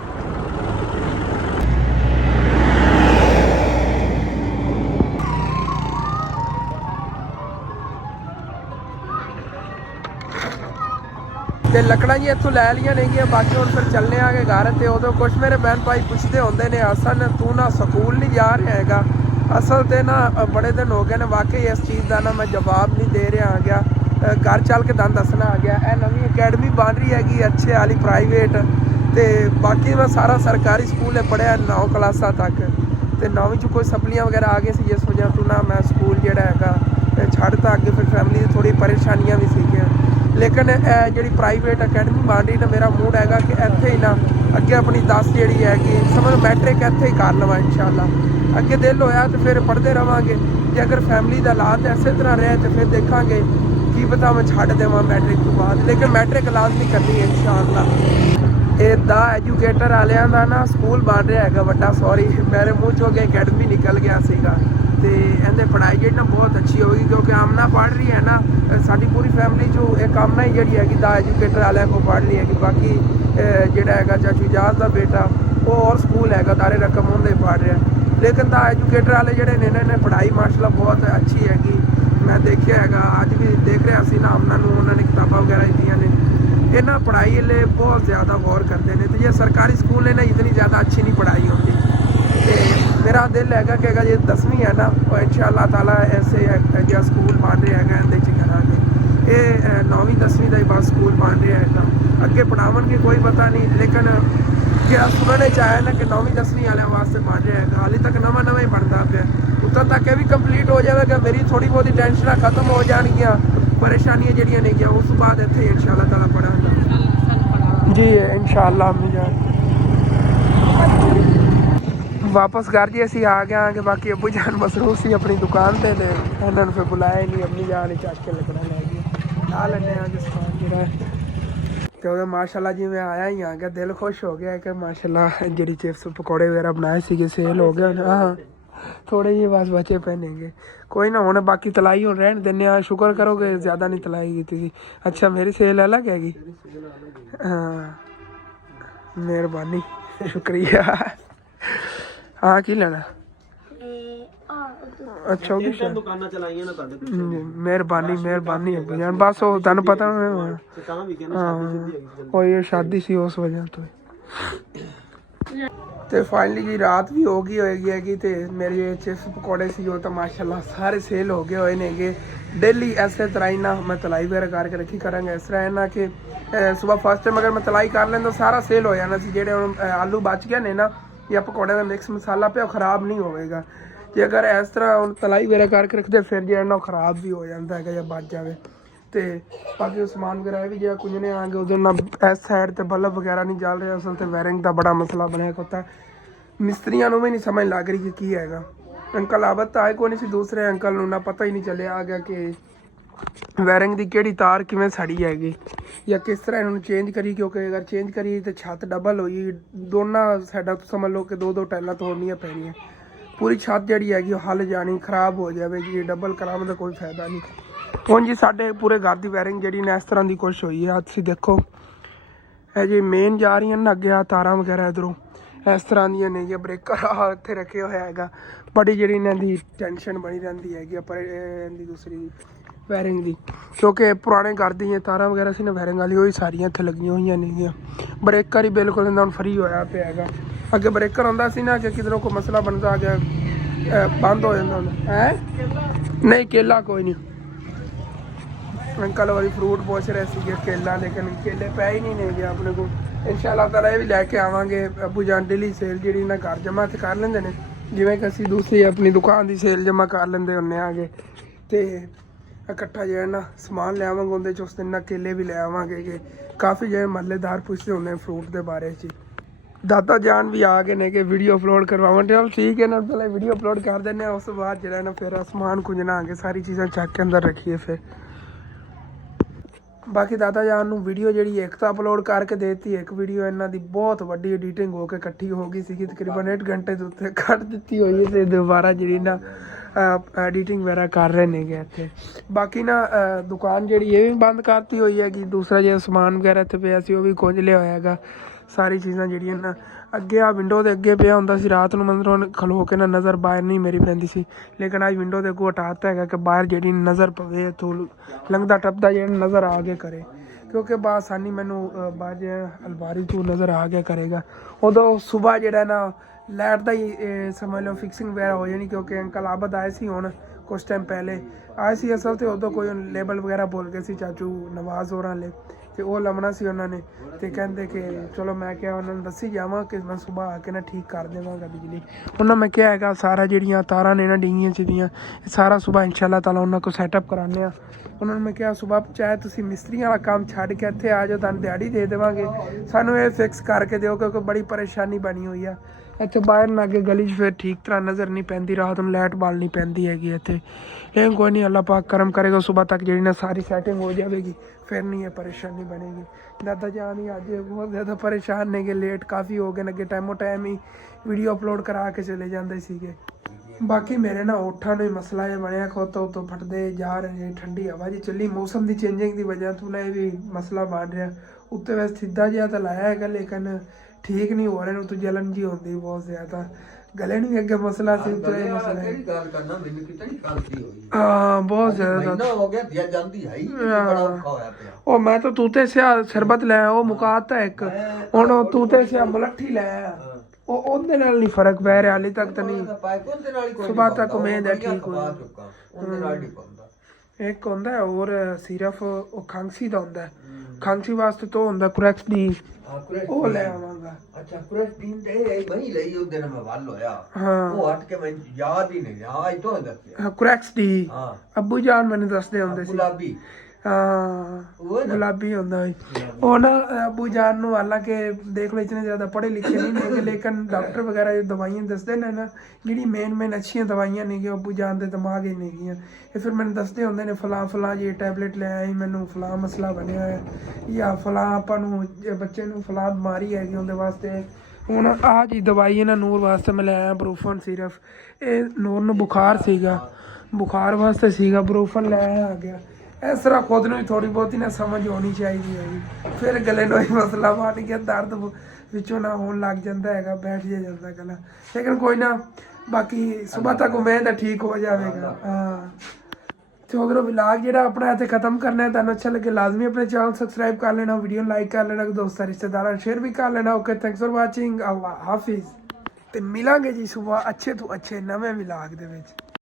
ਤੇ ਲੱਕੜਾਂ ਜੀ ਇੱਥੋਂ ਲੈ ਲੀਆਂ ਨੇਗੀਆਂ। ਬਾਕੀ ਹੁਣ ਫਿਰ ਚੱਲਨੇ ਆ ਕੇ ਘਰ। ਤੇ ਉਦੋਂ ਕੁਛ ਮੇਰੇ ਬਹਿਨ ਭਾਈ ਪੁੱਛਦੇ ਹੁੰਦੇ ਨੇ, ਹਸਨ ਤੂੰ ਨਾ ਸਕੂਲ ਨਹੀਂ ਜਾ ਰਿਹਾ ਹੈਗਾ, ਅਸਲ ਤੇ ਨਾ ਬੜੇ ਦਿਨ ਹੋ ਗਏ ਨੇ ਵਾਕਈ ਇਸ ਚੀਜ਼ ਦਾ ਨਾ ਮੈਂ ਜਵਾਬ ਨਹੀਂ ਦੇ ਰਿਹਾ ਆ ਗਿਆ। ਘਰ ਚੱਲ ਕੇ ਤੁਹਾਨੂੰ ਦੱਸਣਾ ਆ ਗਿਆ। ਇਹ ਨਵੀਂ ਅਕੈਡਮੀ ਬਣ ਰਹੀ ਹੈਗੀ ਅੱਛੇ ਵਾਲੀ ਪ੍ਰਾਈਵੇਟ, ਤੇ ਬਾਕੀ ਮੈਂ ਸਾਰਾ ਸਰਕਾਰੀ ਸਕੂਲ ਪੜ੍ਹਿਆ 9 ਕਲਾਸਾਂ ਤੱਕ, ਤੇ 9ਵੀਂ 'ਚ ਕੋਈ ਸਪਲੀਆਂ ਵਗੈਰਾ ਆ ਗਏ ਸੀ ਜਿਸ ਵਜ੍ਹਾ ਤੋਂ ਨਾ ਮੈਂ ਸਕੂਲ ਜਿਹੜਾ ਹੈਗਾ ਛੱਡਤਾ। ਅੱਗੇ ਫਿਰ ਫੈਮਿਲੀ ਦੀ ਥੋੜੀ ਪਰੇਸ਼ਾਨੀਆਂ ਵੀ ਸੀਗੀਆਂ, ਲੇਕਿਨ ਇਹ ਜਿਹੜੀ ਪ੍ਰਾਈਵੇਟ ਅਕੈਡਮੀ ਬਣ ਰਹੀ ਨਾ ਮੇਰਾ ਮੂਡ ਹੈਗਾ ਕਿ ਇੱਥੇ ਹੀ ਨਾ ਅੱਗੇ ਆਪਣੀ 10 ਜਿਹੜੀ ਹੈਗੀ ਸਮਝ ਮੈਟ੍ਰਿਕ ਇੱਥੇ ਹੀ ਕਰ ਲਵਾਂ ਇਨਸ਼ਾਅੱਲਾ। ਅੱਗੇ ਦਿਲ ਹੋਇਆ ਤੇ ਫਿਰ ਪੜ੍ਹਦੇ ਰਵਾਂਗੇ, ਜੇ ਅਗਰ ਫੈਮਿਲੀ ਦਾ ਹਾਲਾਤ ਇਸੇ ਤਰ੍ਹਾਂ ਰਹੇ ਤੇ ਫਿਰ ਦੇਖਾਂਗੇ ਕੀ ਪਤਾ ਮੈਂ ਛੱਡ ਦੇਵਾਂ ਮੈਟ੍ਰਿਕ ਤੋਂ ਬਾਅਦ, ਲੇਕਿਨ ਮੈਟ੍ਰਿਕ ਲਾਜ਼ਮੀ ਕਰਨੀ ਹੈ ਇਨਸ਼ਾਅੱਲਾ। ਇਹ ਦਾ ਐਜੂਕੇਟਰ ਵਾਲਿਆਂ ਦਾ ਨਾ ਸਕੂਲ ਬਣ ਰਿਹਾ ਹੈਗਾ ਵੱਡਾ, ਸੌਰੀ ਮੇਰੇ ਮੂੰਹ ਚੋਂ ਅੱਗੇ ਅਕੈਡਮੀ ਨਿਕਲ ਗਿਆ ਸੀਗਾ। ਤੇ ਇਹਦੇ ਪੜ੍ਹਾਈ ਜਿਹੜੀ ਨਾ ਬਹੁਤ ਅੱਛੀ ਹੋਵੇਗੀ ਕਿਉਂਕਿ ਆਮਨਾ ਪੜ੍ਹ ਰਹੀ ਹੈ ਨਾ, ਸਾਡੀ ਪੂਰੀ ਫੈਮਿਲੀ 'ਚੋਂ ਇੱਕ ਆਮਨਾ ਹੀ ਜਿਹੜੀ ਹੈਗੀ ਦਾ ਐਜੂਕੇਟਰ ਵਾਲਿਆਂ ਕੋਲ ਪੜ੍ਹ ਰਹੀ ਹੈਗੀ। ਬਾਕੀ ਜਿਹੜਾ ਹੈਗਾ ਚਾਚੂ ਇਜਾਜ਼ ਦਾ ਬੇਟਾ ਉਹ ਹੋਰ ਸਕੂਲ ਹੈਗਾ ਦਾਰੇ ਰਕਮ ਉਹਦੇ ਪੜ੍ਹ ਰਿਹਾ, ਲੇਕਿਨ ਦਾ ਐਜੂਕੇਟਰ ਵਾਲੇ ਜਿਹੜੇ ਨੇ ਇਹਨਾਂ ਨੇ ਪੜ੍ਹਾਈ ਮਾਸ਼ਾਅੱਲਾ ਬਹੁਤ ਅੱਛੀ ਹੈਗੀ। ਮੈਂ ਦੇਖਿਆ ਹੈਗਾ, ਅੱਜ ਵੀ ਦੇਖ ਰਿਹਾ ਸੀ ਨਾ ਆਮਨਾ ਨੂੰ, ਉਹਨਾਂ ਨੇ ਕਿਤਾਬਾਂ ਵਗੈਰਾ ਦਿੱਤੀਆਂ ਨੇ। ਇਹਨਾਂ ਪੜ੍ਹਾਈ ਲਈ ਬਹੁਤ ਜ਼ਿਆਦਾ ਗੌਰ ਕਰਦੇ ਨੇ, ਤੇ ਜੇ ਸਰਕਾਰੀ ਸਕੂਲ ਨੇ ਨਾ ਇਤਨੀ ਜ਼ਿਆਦਾ ਅੱਛੀ ਨਹੀਂ ਪੜ੍ਹਾਈ ਹੁੰਦੀ। ਤੇ ਮੇਰਾ ਦਿਲ ਹੈਗਾ ਕਿ ਅਗਰ ਜੇ 10ਵੀਂ ਹੈ ਨਾ ਉਹ ਇਨਸ਼ਾਅੱਲਾ ਤਾਲਾ ਐਸੇ ਜਿਹਾ ਸਕੂਲ ਬਣ ਰਿਹਾ ਹੈਗਾ ਇਹਦੇ 'ਚ ਕਰਾਂਗੇ। ਇਹ 9ਵੀਂ 10ਵੀਂ ਦਾ ਹੀ ਬਸ ਸਕੂਲ ਬਣ ਰਿਹਾ ਹੈਗਾ, ਅੱਗੇ ਪੜ੍ਹਾਵਣਗੇ ਕੋਈ ਪਤਾ ਨਹੀਂ, ਲੇਕਿਨ ਕਿਆ ਸੁਣਨੇ 'ਚ ਆਇਆ ਨਾ ਕਿ 9ਵੀਂ 10ਵੀਂ ਵਾਲਿਆਂ ਵਾਸਤੇ ਬਣ ਰਿਹਾ ਹੈਗਾ। ਹਾਲੇ ਤੱਕ ਨਵਾਂ ਹੀ ਬਣਦਾ ਪਿਆ, ਉੱਤੋਂ ਤੱਕ ਇਹ ਵੀ ਕੰਪਲੀਟ ਹੋ ਜਾਵੇਗਾ, ਮੇਰੀ ਥੋੜੀ ਬਹੁਤੀ ਟੈਨਸ਼ਨਾਂ ਖਤਮ ਹੋ ਜਾਣਗੀਆਂ, ਪਰੇਸ਼ਾਨੀਆਂ ਜਿਹੜੀਆਂ ਨੇ ਗਿਆ ਉਸ ਤੋਂ ਬਾਅਦ ਇੱਥੇ ਇਨਸ਼ਾਅੱਲਾ ਤਾਲਾ ਪੜਾਂਗਾ ਜੀ ਇਨਸ਼ਾਅੱਲਾ। ਅੰਮੀ ਜਾਨ ਵਾਪਸ ਘਰ ਜੀ ਅਸੀਂ ਆ ਗਏ ਆਂਗੇ, ਬਾਕੀ ਅੱਬੂ ਜਾਨ ਮਸਰੂਫ ਸੀ ਆਪਣੀ ਦੁਕਾਨ ਤੇ ਇਹਨਾਂ ਨੂੰ ਫਿਰ ਬੁਲਾਇਆ ਨਹੀਂ। ਅੰਮੀ ਜਾਨ ਚੱਕ ਕੇ ਲੱਗਣਾ ਲੈ ਗਈ ਨਾਲ ਲੈਣੇ ਆ ਜਿਸ ਸਮਾਨ ਜਿਹੜਾ ਤੇ ਉਹਦਾ ਮਾਸ਼ਾਅੱਲਾ ਜਿਵੇਂ ਆਇਆ ਹੀ ਆ ਗਿਆ, ਦਿਲ ਖੁਸ਼ ਹੋ ਗਿਆ ਕਿ ਮਾਸ਼ਾਅੱਲਾ ਜਿਹੜੀ ਚਿਪਸ ਪਕੌੜੇ ਵਗੈਰਾ ਬਣਾਏ ਸੀਗੇ ਸੇਲ ਹੋ ਗਏ। ਹਾਂ ਥੋੜੇ ਜਿਹੇ ਬਸ ਬਚੇ ਪੈਣਗੇ, ਕੋਈ ਨਾ ਹੁਣ ਬਾਕੀ ਤਲਾਈ ਹੁਣ ਰਹਿਣ ਦਿੰਦੇ ਆ। ਸ਼ੁਕਰ ਕਰੋਗੇ ਜ਼ਿਆਦਾ ਨਹੀਂ ਤਲਾਈ ਕੀਤੀ ਸੀ। ਅੱਛਾ ਮੇਰੀ ਸੇਲ ਅਲੱਗ ਹੈਗੀ, ਹਾਂ ਮਿਹਰਬਾਨੀ ਸ਼ੁਕਰੀਆ। ਹਾਂ ਕੀ ਲੈਣਾ? ਅੱਛਾ ਉਹ ਵੀ ਦੁਕਾਨਾਂ ਚਲਾਈਆਂ ਨਾ ਤੁਹਾਡੇ ਪਿੱਛੇ, ਮਿਹਰਬਾਨੀ ਮਿਹਰਬਾਨੀ ਹੈ ਬਸ ਉਹ ਤੁਹਾਨੂੰ ਪਤਾ ਹਾਂ ਕੋਈ ਸ਼ਾਦੀ ਸੀ ਉਸ ਵਜ੍ਹਾ ਤੋਂ। ਤੇ ਫਾਈਨਲੀ ਜੀ ਰਾਤ ਵੀ ਹੋ ਗਈ ਹੋਏਗੀ ਹੈਗੀ, ਤੇ ਮੇਰੇ ਚਿਪਸ ਪਕੌੜੇ ਸੀ ਉਹ ਤਾਂ ਮਾਸ਼ਾਅੱਲਾ ਸਾਰੇ ਸੇਲ ਹੋ ਗਏ ਹੋਏ ਨੇਗੇ। ਡੇਲੀ ਇਸੇ ਤਰ੍ਹਾਂ ਹੀ ਨਾ ਮੈਂ ਤਲਾਈ ਵਗੈਰਾ ਕਰਕੇ ਰੱਖੀ ਕਰਾਂਗਾ, ਇਸ ਤਰ੍ਹਾਂ ਹੈ ਨਾ ਕਿ ਸੁਬਾਹ ਫਸਟ ਟਾਈਮ ਅਗਰ ਮੈਂ ਤਲਾਈ ਕਰ ਲੈਂਦਾ ਸਾਰਾ ਸੇਲ ਹੋ ਜਾਣਾ ਸੀ। ਜਿਹੜੇ ਹੁਣ ਆਲੂ ਬਚ ਗਏ ਨੇ ਨਾ ਜਾਂ ਪਕੌੜਿਆਂ ਦਾ ਮਿਕਸ ਮਸਾਲਾ ਪਿਆ ਉਹ ਖ਼ਰਾਬ ਨਹੀਂ ਹੋਵੇਗਾ, ਜੇ ਅਗਰ ਇਸ ਤਰ੍ਹਾਂ ਹੁਣ ਤਲਾਈ ਵਗੈਰਾ ਕਰਕੇ ਰੱਖਦੇ ਫਿਰ ਜਿਹੜਾ ਨਾ ਉਹ ਖ਼ਰਾਬ ਵੀ ਹੋ ਜਾਂਦਾ ਹੈਗਾ ਜਾਂ ਬਚ ਜਾਵੇ। ਤੇ ਬਾਕੀ ਉਹ ਸਮਾਨ ਵਗੈਰਾ ਵੀ ਜਿਹੜਾ ਕੁਝ ਨੇ ਆਗੇ ਉਹਦੇ ਨਾਲ ਇਸ ਸਾਈਡ ਤੇ ਬਲਬ ਵਗੈਰਾ ਨਹੀਂ ਚੱਲ ਰਿਹਾ, ਅਸਲ ਤੇ ਵਾਇਰਿੰਗ ਦਾ ਬੜਾ ਮਸਲਾ ਬਣਿਆ ਹੋਤਾ। ਮਿਸਤਰੀਆਂ ਨੂੰ ਵੀ ਨਹੀਂ ਸਮਝ ਲੱਗ ਰਹੀ ਕਿ ਕੀ ਹੈਗਾ। ਅੰਕਲ ਆਬਦ ਤਾਂ ਆਏ ਕੋਈ ਨਹੀਂ ਸੀ, ਦੂਸਰੇ ਅੰਕਲ ਨੂੰ ਨਾ ਪਤਾ ਹੀ ਨਹੀਂ ਚੱਲਿਆ ਆ ਗਿਆ ਕਿ ਵਾਇਰਿੰਗ ਦੀ ਕਿਹੜੀ ਤਾਰ ਕਿਵੇਂ ਸੜੀ ਹੈਗੀ ਜਾਂ ਕਿਸ ਤਰ੍ਹਾਂ ਇਹਨਾਂ ਨੂੰ ਚੇਂਜ ਕਰੀ, ਕਿਉਂਕਿ ਅਗਰ ਚੇਂਜ ਕਰੀ ਤਾਂ ਛੱਤ ਡਬਲ ਹੋਈ, ਦੋਨਾਂ ਸਾਈਡਾਂ ਤੋਂ ਸਮਝ ਲਓ ਕਿ 2-2 ਟਾਈਲਾਂ ਤੋੜਨੀਆਂ ਪੈਣੀਆਂ, ਪੂਰੀ ਛੱਤ ਜਿਹੜੀ ਹੈਗੀ ਉਹ ਹੱਲ ਜਾਣੀ ਖਰਾਬ ਹੋ ਜਾਵੇਗੀ। ਡਬਲ ਕਰਾਉਣ ਦਾ ਕੋਈ ਫਾਇਦਾ ਨਹੀਂ। ਹੁਣ ਜੀ ਸਾਡੇ ਪੂਰੇ ਘਰ ਦੀ ਵਾਇਰਿੰਗ ਜਿਹੜੀ ਨੇ ਇਸ ਤਰ੍ਹਾਂ ਦੀ ਕੁਛ ਹੋਈ ਹੈ, ਤੁਸੀਂ ਦੇਖੋ ਇਹ ਜੀ ਮੇਨ ਜਾ ਰਹੀਆਂ ਨੇ ਅੱਗੇ ਆ ਤਾਰਾਂ ਵਗੈਰਾ ਇੱਧਰੋਂ ਇਸ ਤਰ੍ਹਾਂ ਦੀਆਂ ਨੇ, ਜਾਂ ਬ੍ਰੇਕਰ ਆ ਇੱਥੇ ਰੱਖਿਆ ਹੋਇਆ ਹੈਗਾ। ਬੜੀ ਜਿਹੜੀ ਇਹਨਾਂ ਦੀ ਟੈਨਸ਼ਨ ਬਣੀ ਰਹਿੰਦੀ ਹੈਗੀ ਪਰ ਇਹਦੀ ਦੂਸਰੀ ਵਾਇਰਿੰਗ ਦੀ, ਕਿਉਂਕਿ ਪੁਰਾਣੇ ਘਰ ਦੀਆਂ ਤਾਰਾਂ ਵਗੈਰਾ ਸੀ ਨਾ ਵਾਇਰਿੰਗ ਵਾਲੀ ਉਹੀ ਸਾਰੀਆਂ ਇੱਥੇ ਲੱਗੀਆਂ ਹੋਈਆਂ ਨੇਗੀਆਂ। ਬ੍ਰੇਕਰ ਹੀ ਬਿਲਕੁਲ ਇਹਨਾਂ ਹੁਣ ਫਰੀ ਹੋਇਆ ਪਿਆ ਹੈਗਾ। ਅੱਗੇ ਬ੍ਰੇਕਰ ਹੁੰਦਾ ਸੀ ਨਾ ਕਿ ਕਿਧਰੋਂ ਕੋਈ ਮਸਲਾ ਬਣਦਾ ਆ ਗਿਆ ਬੰਦ ਹੋ ਜਾਂਦਾ ਹੁੰਦਾ ਹੈ। ਨਹੀਂ ਕੇਲਾ ਕੋਈ ਨਹੀਂ, ਅੰਕਲ ਵਾਲੀ ਫਰੂਟ ਪੁੱਛ ਰਹੇ ਸੀਗੇ ਕੇਲਾ, ਲੇਕਿਨ ਕੇਲੇ ਪੈ ਹੀ ਨਹੀਂ ਨੇ ਆਪਣੇ ਕੋਲ। ਇਨਸ਼ਾਅੱਲਾ ਤਾਲਾ ਇਹ ਵੀ ਲੈ ਕੇ ਆਵਾਂਗੇ। ਅੱਬੂ ਜਾਨ ਡੇਲੀ ਸੇਲ ਜਿਹੜੀ ਨਾ ਘਰ ਜਮ੍ਹਾਂ ਤੇ ਕਰ ਲੈਂਦੇ ਨੇ, ਜਿਵੇਂ ਕਿ ਅਸੀਂ ਦੂਸਰੀ ਆਪਣੀ ਦੁਕਾਨ ਦੀ ਸੇਲ ਜਮ੍ਹਾਂ ਕਰ ਲੈਂਦੇ ਹੁੰਦੇ ਆਗੇ, ਤੇ ਇਕੱਠਾ ਜਿਹੜਾ ਨਾ ਸਮਾਨ ਲੈ ਆਵਾਂਗੇ ਉਹਦੇ 'ਚ ਉਸ ਦਿਨ ਨਾ ਕੇਲੇ ਵੀ ਲੈ ਆਵਾਂਗੇ। ਕਿ ਕਾਫੀ ਜਿਹੜੇ ਮਹੱਲੇਦਾਰ ਪੁੱਛਦੇ ਹੁੰਦੇ ਫਰੂਟ ਦੇ ਬਾਰੇ 'ਚ। ਦਾਦਾ ਜਾਨ ਵੀ ਆ ਗਏ ਨੇ ਕਿ ਵੀਡੀਓ ਅਪਲੋਡ ਕਰਵਾਵਾਂ, ਚਲ ਠੀਕ ਹੈ ਨਾ ਪਹਿਲਾਂ ਵੀਡੀਓ ਅਪਲੋਡ ਕਰ ਦਿੰਦੇ ਹਾਂ, ਉਸ ਤੋਂ ਬਾਅਦ ਜਿਹੜਾ ਨਾ ਫਿਰ ਸਮਾਨ ਕੁੰਜਣਾ ਆਗੇ ਸਾਰੀ ਚੀਜ਼ਾਂ ਚੱਕ ਕੇ ਅੰਦਰ ਰੱਖੀਏ। ਫਿਰ ਬਾਕੀ ਦਾਦਾ ਜਾਨ ਨੂੰ ਵੀਡੀਓ ਜਿਹੜੀ ਇੱਕ ਤਾਂ ਅਪਲੋਡ ਕਰਕੇ ਦੇਤੀ, ਇੱਕ ਵੀਡੀਓ ਇਹਨਾਂ ਦੀ ਬਹੁਤ ਵੱਡੀ ਐਡੀਟਿੰਗ ਹੋ ਕੇ ਇਕੱਠੀ ਹੋ ਗਈ ਸੀਗੀ, ਤਕਰੀਬਨ 1 ਘੰਟੇ ਦੇ ਉੱਤੇ ਕੱਢ ਦਿੱਤੀ ਹੋਈ ਹੈ, ਤੇ ਦੁਬਾਰਾ ਜਿਹੜੀ ਨਾ ਐਡੀਟਿੰਗ ਵਗੈਰਾ ਕਰ ਰਹੇ ਨੇਗੇ ਇੱਥੇ। ਬਾਕੀ ਨਾ ਦੁਕਾਨ ਜਿਹੜੀ ਇਹ ਵੀ ਬੰਦ ਕਰਤੀ ਹੋਈ ਹੈਗੀ, ਦੂਸਰਾ ਜਿਹੜਾ ਸਮਾਨ ਵਗੈਰਾ ਇੱਥੇ ਪਿਆ ਸੀ ਉਹ ਵੀ ਖੁੰਝ ਲਿਆ ਹੋਇਆ ਹੈਗਾ। ਸਾਰੀ ਚੀਜ਼ਾਂ ਜਿਹੜੀਆਂ ਨਾ ਅੱਗੇ ਆ ਵਿੰਡੋ ਦੇ ਅੱਗੇ ਪਿਆ ਹੁੰਦਾ ਸੀ, ਰਾਤ ਨੂੰ ਮੰਦਰੋਂ ਖਲੋ ਕੇ ਨਾ ਨਜ਼ਰ ਬਾਹਰ ਨਹੀਂ ਮੇਰੀ ਪੈਂਦੀ ਸੀ, ਲੇਕਿਨ ਅੱਜ ਵਿੰਡੋ ਦੇ ਅੱਗੋਂ ਹਟਾ ਦਿੱਤਾ ਹੈਗਾ ਕਿ ਬਾਹਰ ਜਿਹੜੀ ਨਜ਼ਰ ਪਵੇ ਇੱਥੋਂ ਲੰਘਦਾ ਟੱਪਦਾ ਜਿਹੜਾ ਨਜ਼ਰ ਆ ਕੇ ਕਰੇ। ਕਿਉਂਕਿ ਬਾਸਾਨੀ ਮੈਨੂੰ ਬਾਜ ਅਲਵਾਰੀ ਤੋਂ ਨਜ਼ਰ ਆ ਗਿਆ ਕਰੇਗਾ। ਉਦੋਂ ਸਵੇਰ ਜਿਹੜਾ ਨਾ ਲਾਈਟ ਦਾ ਹੀ ਸਮਝ ਲਓ ਫਿਕਸਿੰਗ ਵਗੈਰਾ ਹੋ ਜਾਣੀ, ਕਿਉਂਕਿ ਅੰਕਲ ਆਬਦ ਆਏ ਸੀ ਹੁਣ ਕੁਛ ਟਾਈਮ ਪਹਿਲੇ ਆਏ ਸੀ ਅਸਲ ਤੇ ਉਦੋਂ ਕੋਈ ਲੇਬਲ ਵਗੈਰਾ ਬੋਲ ਗਏ ਸੀ ਚਾਚੂ ਨਵਾਜ਼ ਹੋਰਾਂ ਵਾਲੇ, ਤੇ ਉਹ ਲਾਉਣਾ ਸੀ ਉਹਨਾਂ ਨੇ, ਤੇ ਕਹਿੰਦੇ ਕਿ ਚਲੋ ਮੈਂ ਕਿਹਾ ਉਹਨਾਂ ਨੂੰ ਦੱਸੀ ਜਾਵਾਂ ਕਿ ਮੈਂ ਸਵੇਰ ਆ ਕੇ ਨਾ ਠੀਕ ਕਰ ਦੇਵਾਂਗਾ ਬਿਜਲੀ। ਉਹਨਾਂ ਮੈਂ ਕਿਹਾ ਹੈਗਾ ਸਾਰਾ ਜਿਹੜੀਆਂ ਤਾਰਾਂ ਨੇ ਨਾ ਡਿੰਗੀਆਂ ਚੀਆਂ ਇਹ ਸਾਰਾ ਸਵੇਰ ਇਨਸ਼ਾਅੱਲਾ ਤਾਲਾ ਉਹਨਾਂ ਕੋਲ ਸੈਟਅਪ ਕਰਾਉਂਦੇ ਆ। ਉਹਨਾਂ ਨੂੰ ਮੈਂ ਕਿਹਾ ਸਵੇਰ ਚਾਹੇ ਤੁਸੀਂ ਮਿਸਤਰੀਆਂ ਵਾਲਾ ਕੰਮ ਛੱਡ ਕੇ ਇੱਥੇ ਆ ਜਾਓ, ਤੁਹਾਨੂੰ ਦਿਹਾੜੀ ਦੇ ਦੇਵਾਂਗੇ, ਸਾਨੂੰ ਇਹ ਫਿਕਸ ਕਰਕੇ ਦਿਓ ਕਿਉਂਕਿ ਬੜੀ ਪਰੇਸ਼ਾਨੀ ਬਣੀ ਹੋਈ ਆ ਇੱਥੇ ਬਾਹਰ ਨਾ ਅੱਗੇ ਗਲੀ 'ਚ ਫਿਰ ਠੀਕ ਤਰ੍ਹਾਂ ਨਜ਼ਰ ਨਹੀਂ ਪੈਂਦੀ, ਰਾਤ ਨੂੰ ਲਾਈਟ ਬਾਲਣੀ ਪੈਂਦੀ ਹੈਗੀ ਇੱਥੇ। ਇਹ ਕੋਈ ਨਹੀਂ ਅੱਲਾ ਪਾਕ ਕਰਮ ਕਰੇਗਾ ਸਵੇਰ ਤੱਕ ਜਿਹੜੀ ਨਾ ਸਾਰੀ ਸੈਟਿੰਗ ਹੋ ਜਾਵੇਗੀ, ਫਿਰ ਨਹੀਂ ਇਹ ਪਰੇਸ਼ਾਨੀ ਬਣੇਗੀ। ਦਾਦਾ ਜਾਨ ਹੀ ਅੱਜ ਬਹੁਤ ਜ਼ਿਆਦਾ ਪਰੇਸ਼ਾਨ ਨੇ ਕਿ ਲੇਟ ਕਾਫੀ ਹੋ ਗਏ ਨੇ, ਅੱਗੇ ਟਾਈਮੋ ਟਾਈਮ ਹੀ ਵੀਡੀਓ ਅਪਲੋਡ ਕਰਾ ਕੇ ਚਲੇ ਜਾਂਦੇ ਸੀਗੇ। ਬਾਕੀ ਮੇਰੇ ਨਾ ਓਠਾਂ ਨੂੰ ਹੀ ਮਸਲਾ ਇਹ ਬਣਿਆ ਖੋਤੋਂ ਤੋਂ ਫਟਦੇ ਜਾ ਰਹੇ, ਠੰਡੀ ਹਵਾ ਜੀ ਚੱਲੀ ਮੌਸਮ ਦੀ ਚੇਂਜਿੰਗ ਦੀ ਵਜ੍ਹਾ ਤੋਂ ਇਹ ਵੀ ਮਸਲਾ ਬਣ ਰਿਹਾ। ਉੱਤੇ ਵੈਸੇ ਸਿੱਧਾ ਜਿਹਾ ਤਾਂ ਲਾਇਆ ਹੈਗਾ ਲੇਕਿਨ ਠੀਕ ਨਹੀਂ ਹੋ ਰਿਹਾ, ਨੂੰ ਤਾਂ ਜਲਨ ਜੀ ਹੁੰਦੀ ਬਹੁਤ ਜ਼ਿਆਦਾ, ਗਲੇ ਨੂੰ ਵੀ ਅੱਗੇ ਮਸਲਾ ਸੀ ਤੇ ਇਹ ਮਸਲਾ ਹੈ। ਹਾਂ ਬਹੁਤ ਜ਼ਿਆਦਾ ਹੋ ਗਿਆ ਦਿਆ ਜਾਂਦੀ ਹੈ ਬੜਾ ਔਖਾ ਹੋਇਆ ਪਿਆ। ਉਹ ਮੈਂ ਤਾਂ ਤੂਤੇ ਸਿਆ ਸ਼ਰਬਤ ਲੈ ਉਹ ਮੁਕਾਤਾ ਇੱਕ, ਹੁਣ ਉਹ ਤੂਤੇ ਸਿਆ ਮਲੱਠੀ ਲੈ ਉਹ ਉਹਦੇ ਨਾਲ ਨਹੀਂ ਫਰਕ ਪੈ ਰਿਹਾ ਹਾਲੇ ਤੱਕ ਤਾਂ ਨਹੀਂ, ਸੁਬਾਹ ਤੱਕ ਉਮੀਦ ਹੈ ਠੀਕ ਹੋ ਜਾਏ। ਇੱਕ ਹੁੰਦਾ ਹੋਰ ਸਿਰਫ ਉਹ ਖਾਂਸੀ ਦਾ ਹੁੰਦਾ, ਖਾਂਸੀ ਵਾਸਤੇ ਤੋਂ ਹੁੰਦਾ ਕੁਰੈਕਸ ਦੀ, ਉਹ ਲੈ ਆਵਾਂਗਾ। ਅੱਛਾ ਕੁਰੈਕਸ ਦੀ ਇਹ ਮਹੀਂ ਲਈ ਉਹ ਦਿਨ ਮੈਂ ਵੱਲ ਹੋਇਆ, ਹਾਂ ਉਹ ਹਟ ਕੇ ਮੈਨੂੰ ਯਾਦ ਹੀ ਨਹੀਂ ਆ ਅੱਜ ਤੋਂ ਦੱਸਿਆ। ਕੁਰੈਕਸ ਦੀ ਹਾਂ ਅੱਬੂ ਜਾਨ ਮੈਨੂੰ ਦੱਸਦੇ ਹੁੰਦੇ ਸੀ, ਗੁਲਾਬੀ ਹਾਂ ਗੁਲਾਬੀ ਹੁੰਦਾ ਹੈ ਉਹ ਨਾ। ਅਬੂ ਜਾਨ ਨੂੰ ਹਾਲਾਂਕਿ ਦੇਖ ਲਓ ਇਤਨੇ ਜ਼ਿਆਦਾ ਪੜ੍ਹੇ ਲਿਖੇ ਨਹੀਂ ਨੇ ਲੇਕਿਨ ਡਾਕਟਰ ਵਗੈਰਾ ਜੋ ਦਵਾਈਆਂ ਦੱਸਦੇ ਨੇ ਨਾ ਜਿਹੜੀ ਮੇਨ ਅੱਛੀਆਂ ਦਵਾਈਆਂ ਨੇਗੀਆਂ ਅਬੂ ਜਾਨ ਦੇ ਦਿਮਾਗ ਹੀ ਨੇਗੀਆਂ। ਇਹ ਫਿਰ ਮੈਨੂੰ ਦੱਸਦੇ ਹੁੰਦੇ ਨੇ ਫਲਾਂ ਜੇ ਟੈਬਲੇਟ ਲੈ ਆਈ ਮੈਨੂੰ ਫਲਾਂ ਮਸਲਾ ਬਣਿਆ ਹੋਇਆ, ਜਾਂ ਫਲਾਂ ਆਪਾਂ ਨੂੰ ਬੱਚੇ ਨੂੰ ਫਲਾਂ ਬਿਮਾਰੀ ਹੈਗੀ ਉਹਦੇ ਵਾਸਤੇ। ਹੁਣ ਆਹ ਜੀ ਦਵਾਈ ਇਹਨਾਂ ਨੂਰ ਵਾਸਤੇ ਮੈਂ ਲੈ ਆਇਆ ਬਰੂਫਨ ਸਿਰਫ, ਇਹ ਨੂਰ ਨੂੰ ਬੁਖਾਰ ਸੀਗਾ, ਬੁਖਾਰ ਵਾਸਤੇ ਸੀਗਾ ਬਰੂਫਨ ਲੈ ਆਇਆ ਆ ਗਿਆ। ਇਸ ਤਰ੍ਹਾਂ ਖੁਦ ਨੂੰ ਵੀ ਥੋੜੀ ਬਹੁਤੀ ਨਾ ਸਮਝ ਹੋਣੀ ਚਾਹੀਦੀ ਹੈਗੀ, ਫਿਰ ਗਲੇ ਨੂੰ ਹੀ ਮਸਲਾ ਬਣ ਗਿਆ, ਦਰਦ ਵਿੱਚੋਂ ਨਾ ਹੋਣ ਲੱਗ ਜਾਂਦਾ ਹੈਗਾ, ਬੈਠ ਜਾ ਜਾਂਦਾ ਗਲਾ। ਲੇਕਿਨ ਕੋਈ ਨਾ ਬਾਕੀ ਸਵੇਰ ਤੱਕ ਉਮੀਦ ਹੈ ਠੀਕ ਹੋ ਜਾਵੇਗਾ। ਹਾਂ ਤੇ ਉਧਰੋਂ ਵਲੌਗ ਜਿਹੜਾ ਆਪਣਾ ਇੱਥੇ ਖਤਮ ਕਰਨਾ ਹੈ। ਤੁਹਾਨੂੰ ਅੱਛਾ ਲੱਗੇ ਲਾਜ਼ਮੀ ਆਪਣੇ ਚੈਨਲ ਸਬਸਕ੍ਰਾਈਬ ਕਰ ਲੈਣਾ, ਵੀਡੀਓ ਲਾਈਕ ਕਰ ਲੈਣਾ, ਦੋਸਤਾਂ ਰਿਸ਼ਤੇਦਾਰਾਂ ਨੂੰ ਸ਼ੇਅਰ ਵੀ ਕਰ ਲੈਣਾ। ਓਕੇ ਥੈਂਕਸ ਫॉर ਵਾਚਿੰਗ, ਅੱਲਾ ਹਾਫਿਜ਼। ਤੇ ਮਿਲਾਂਗੇ ਜੀ ਸਵੇਰ ਅੱਛੇ ਤੋਂ ਅੱਛੇ ਨਵੇਂ ਵਲੌਗ ਦੇ ਵਿੱਚ।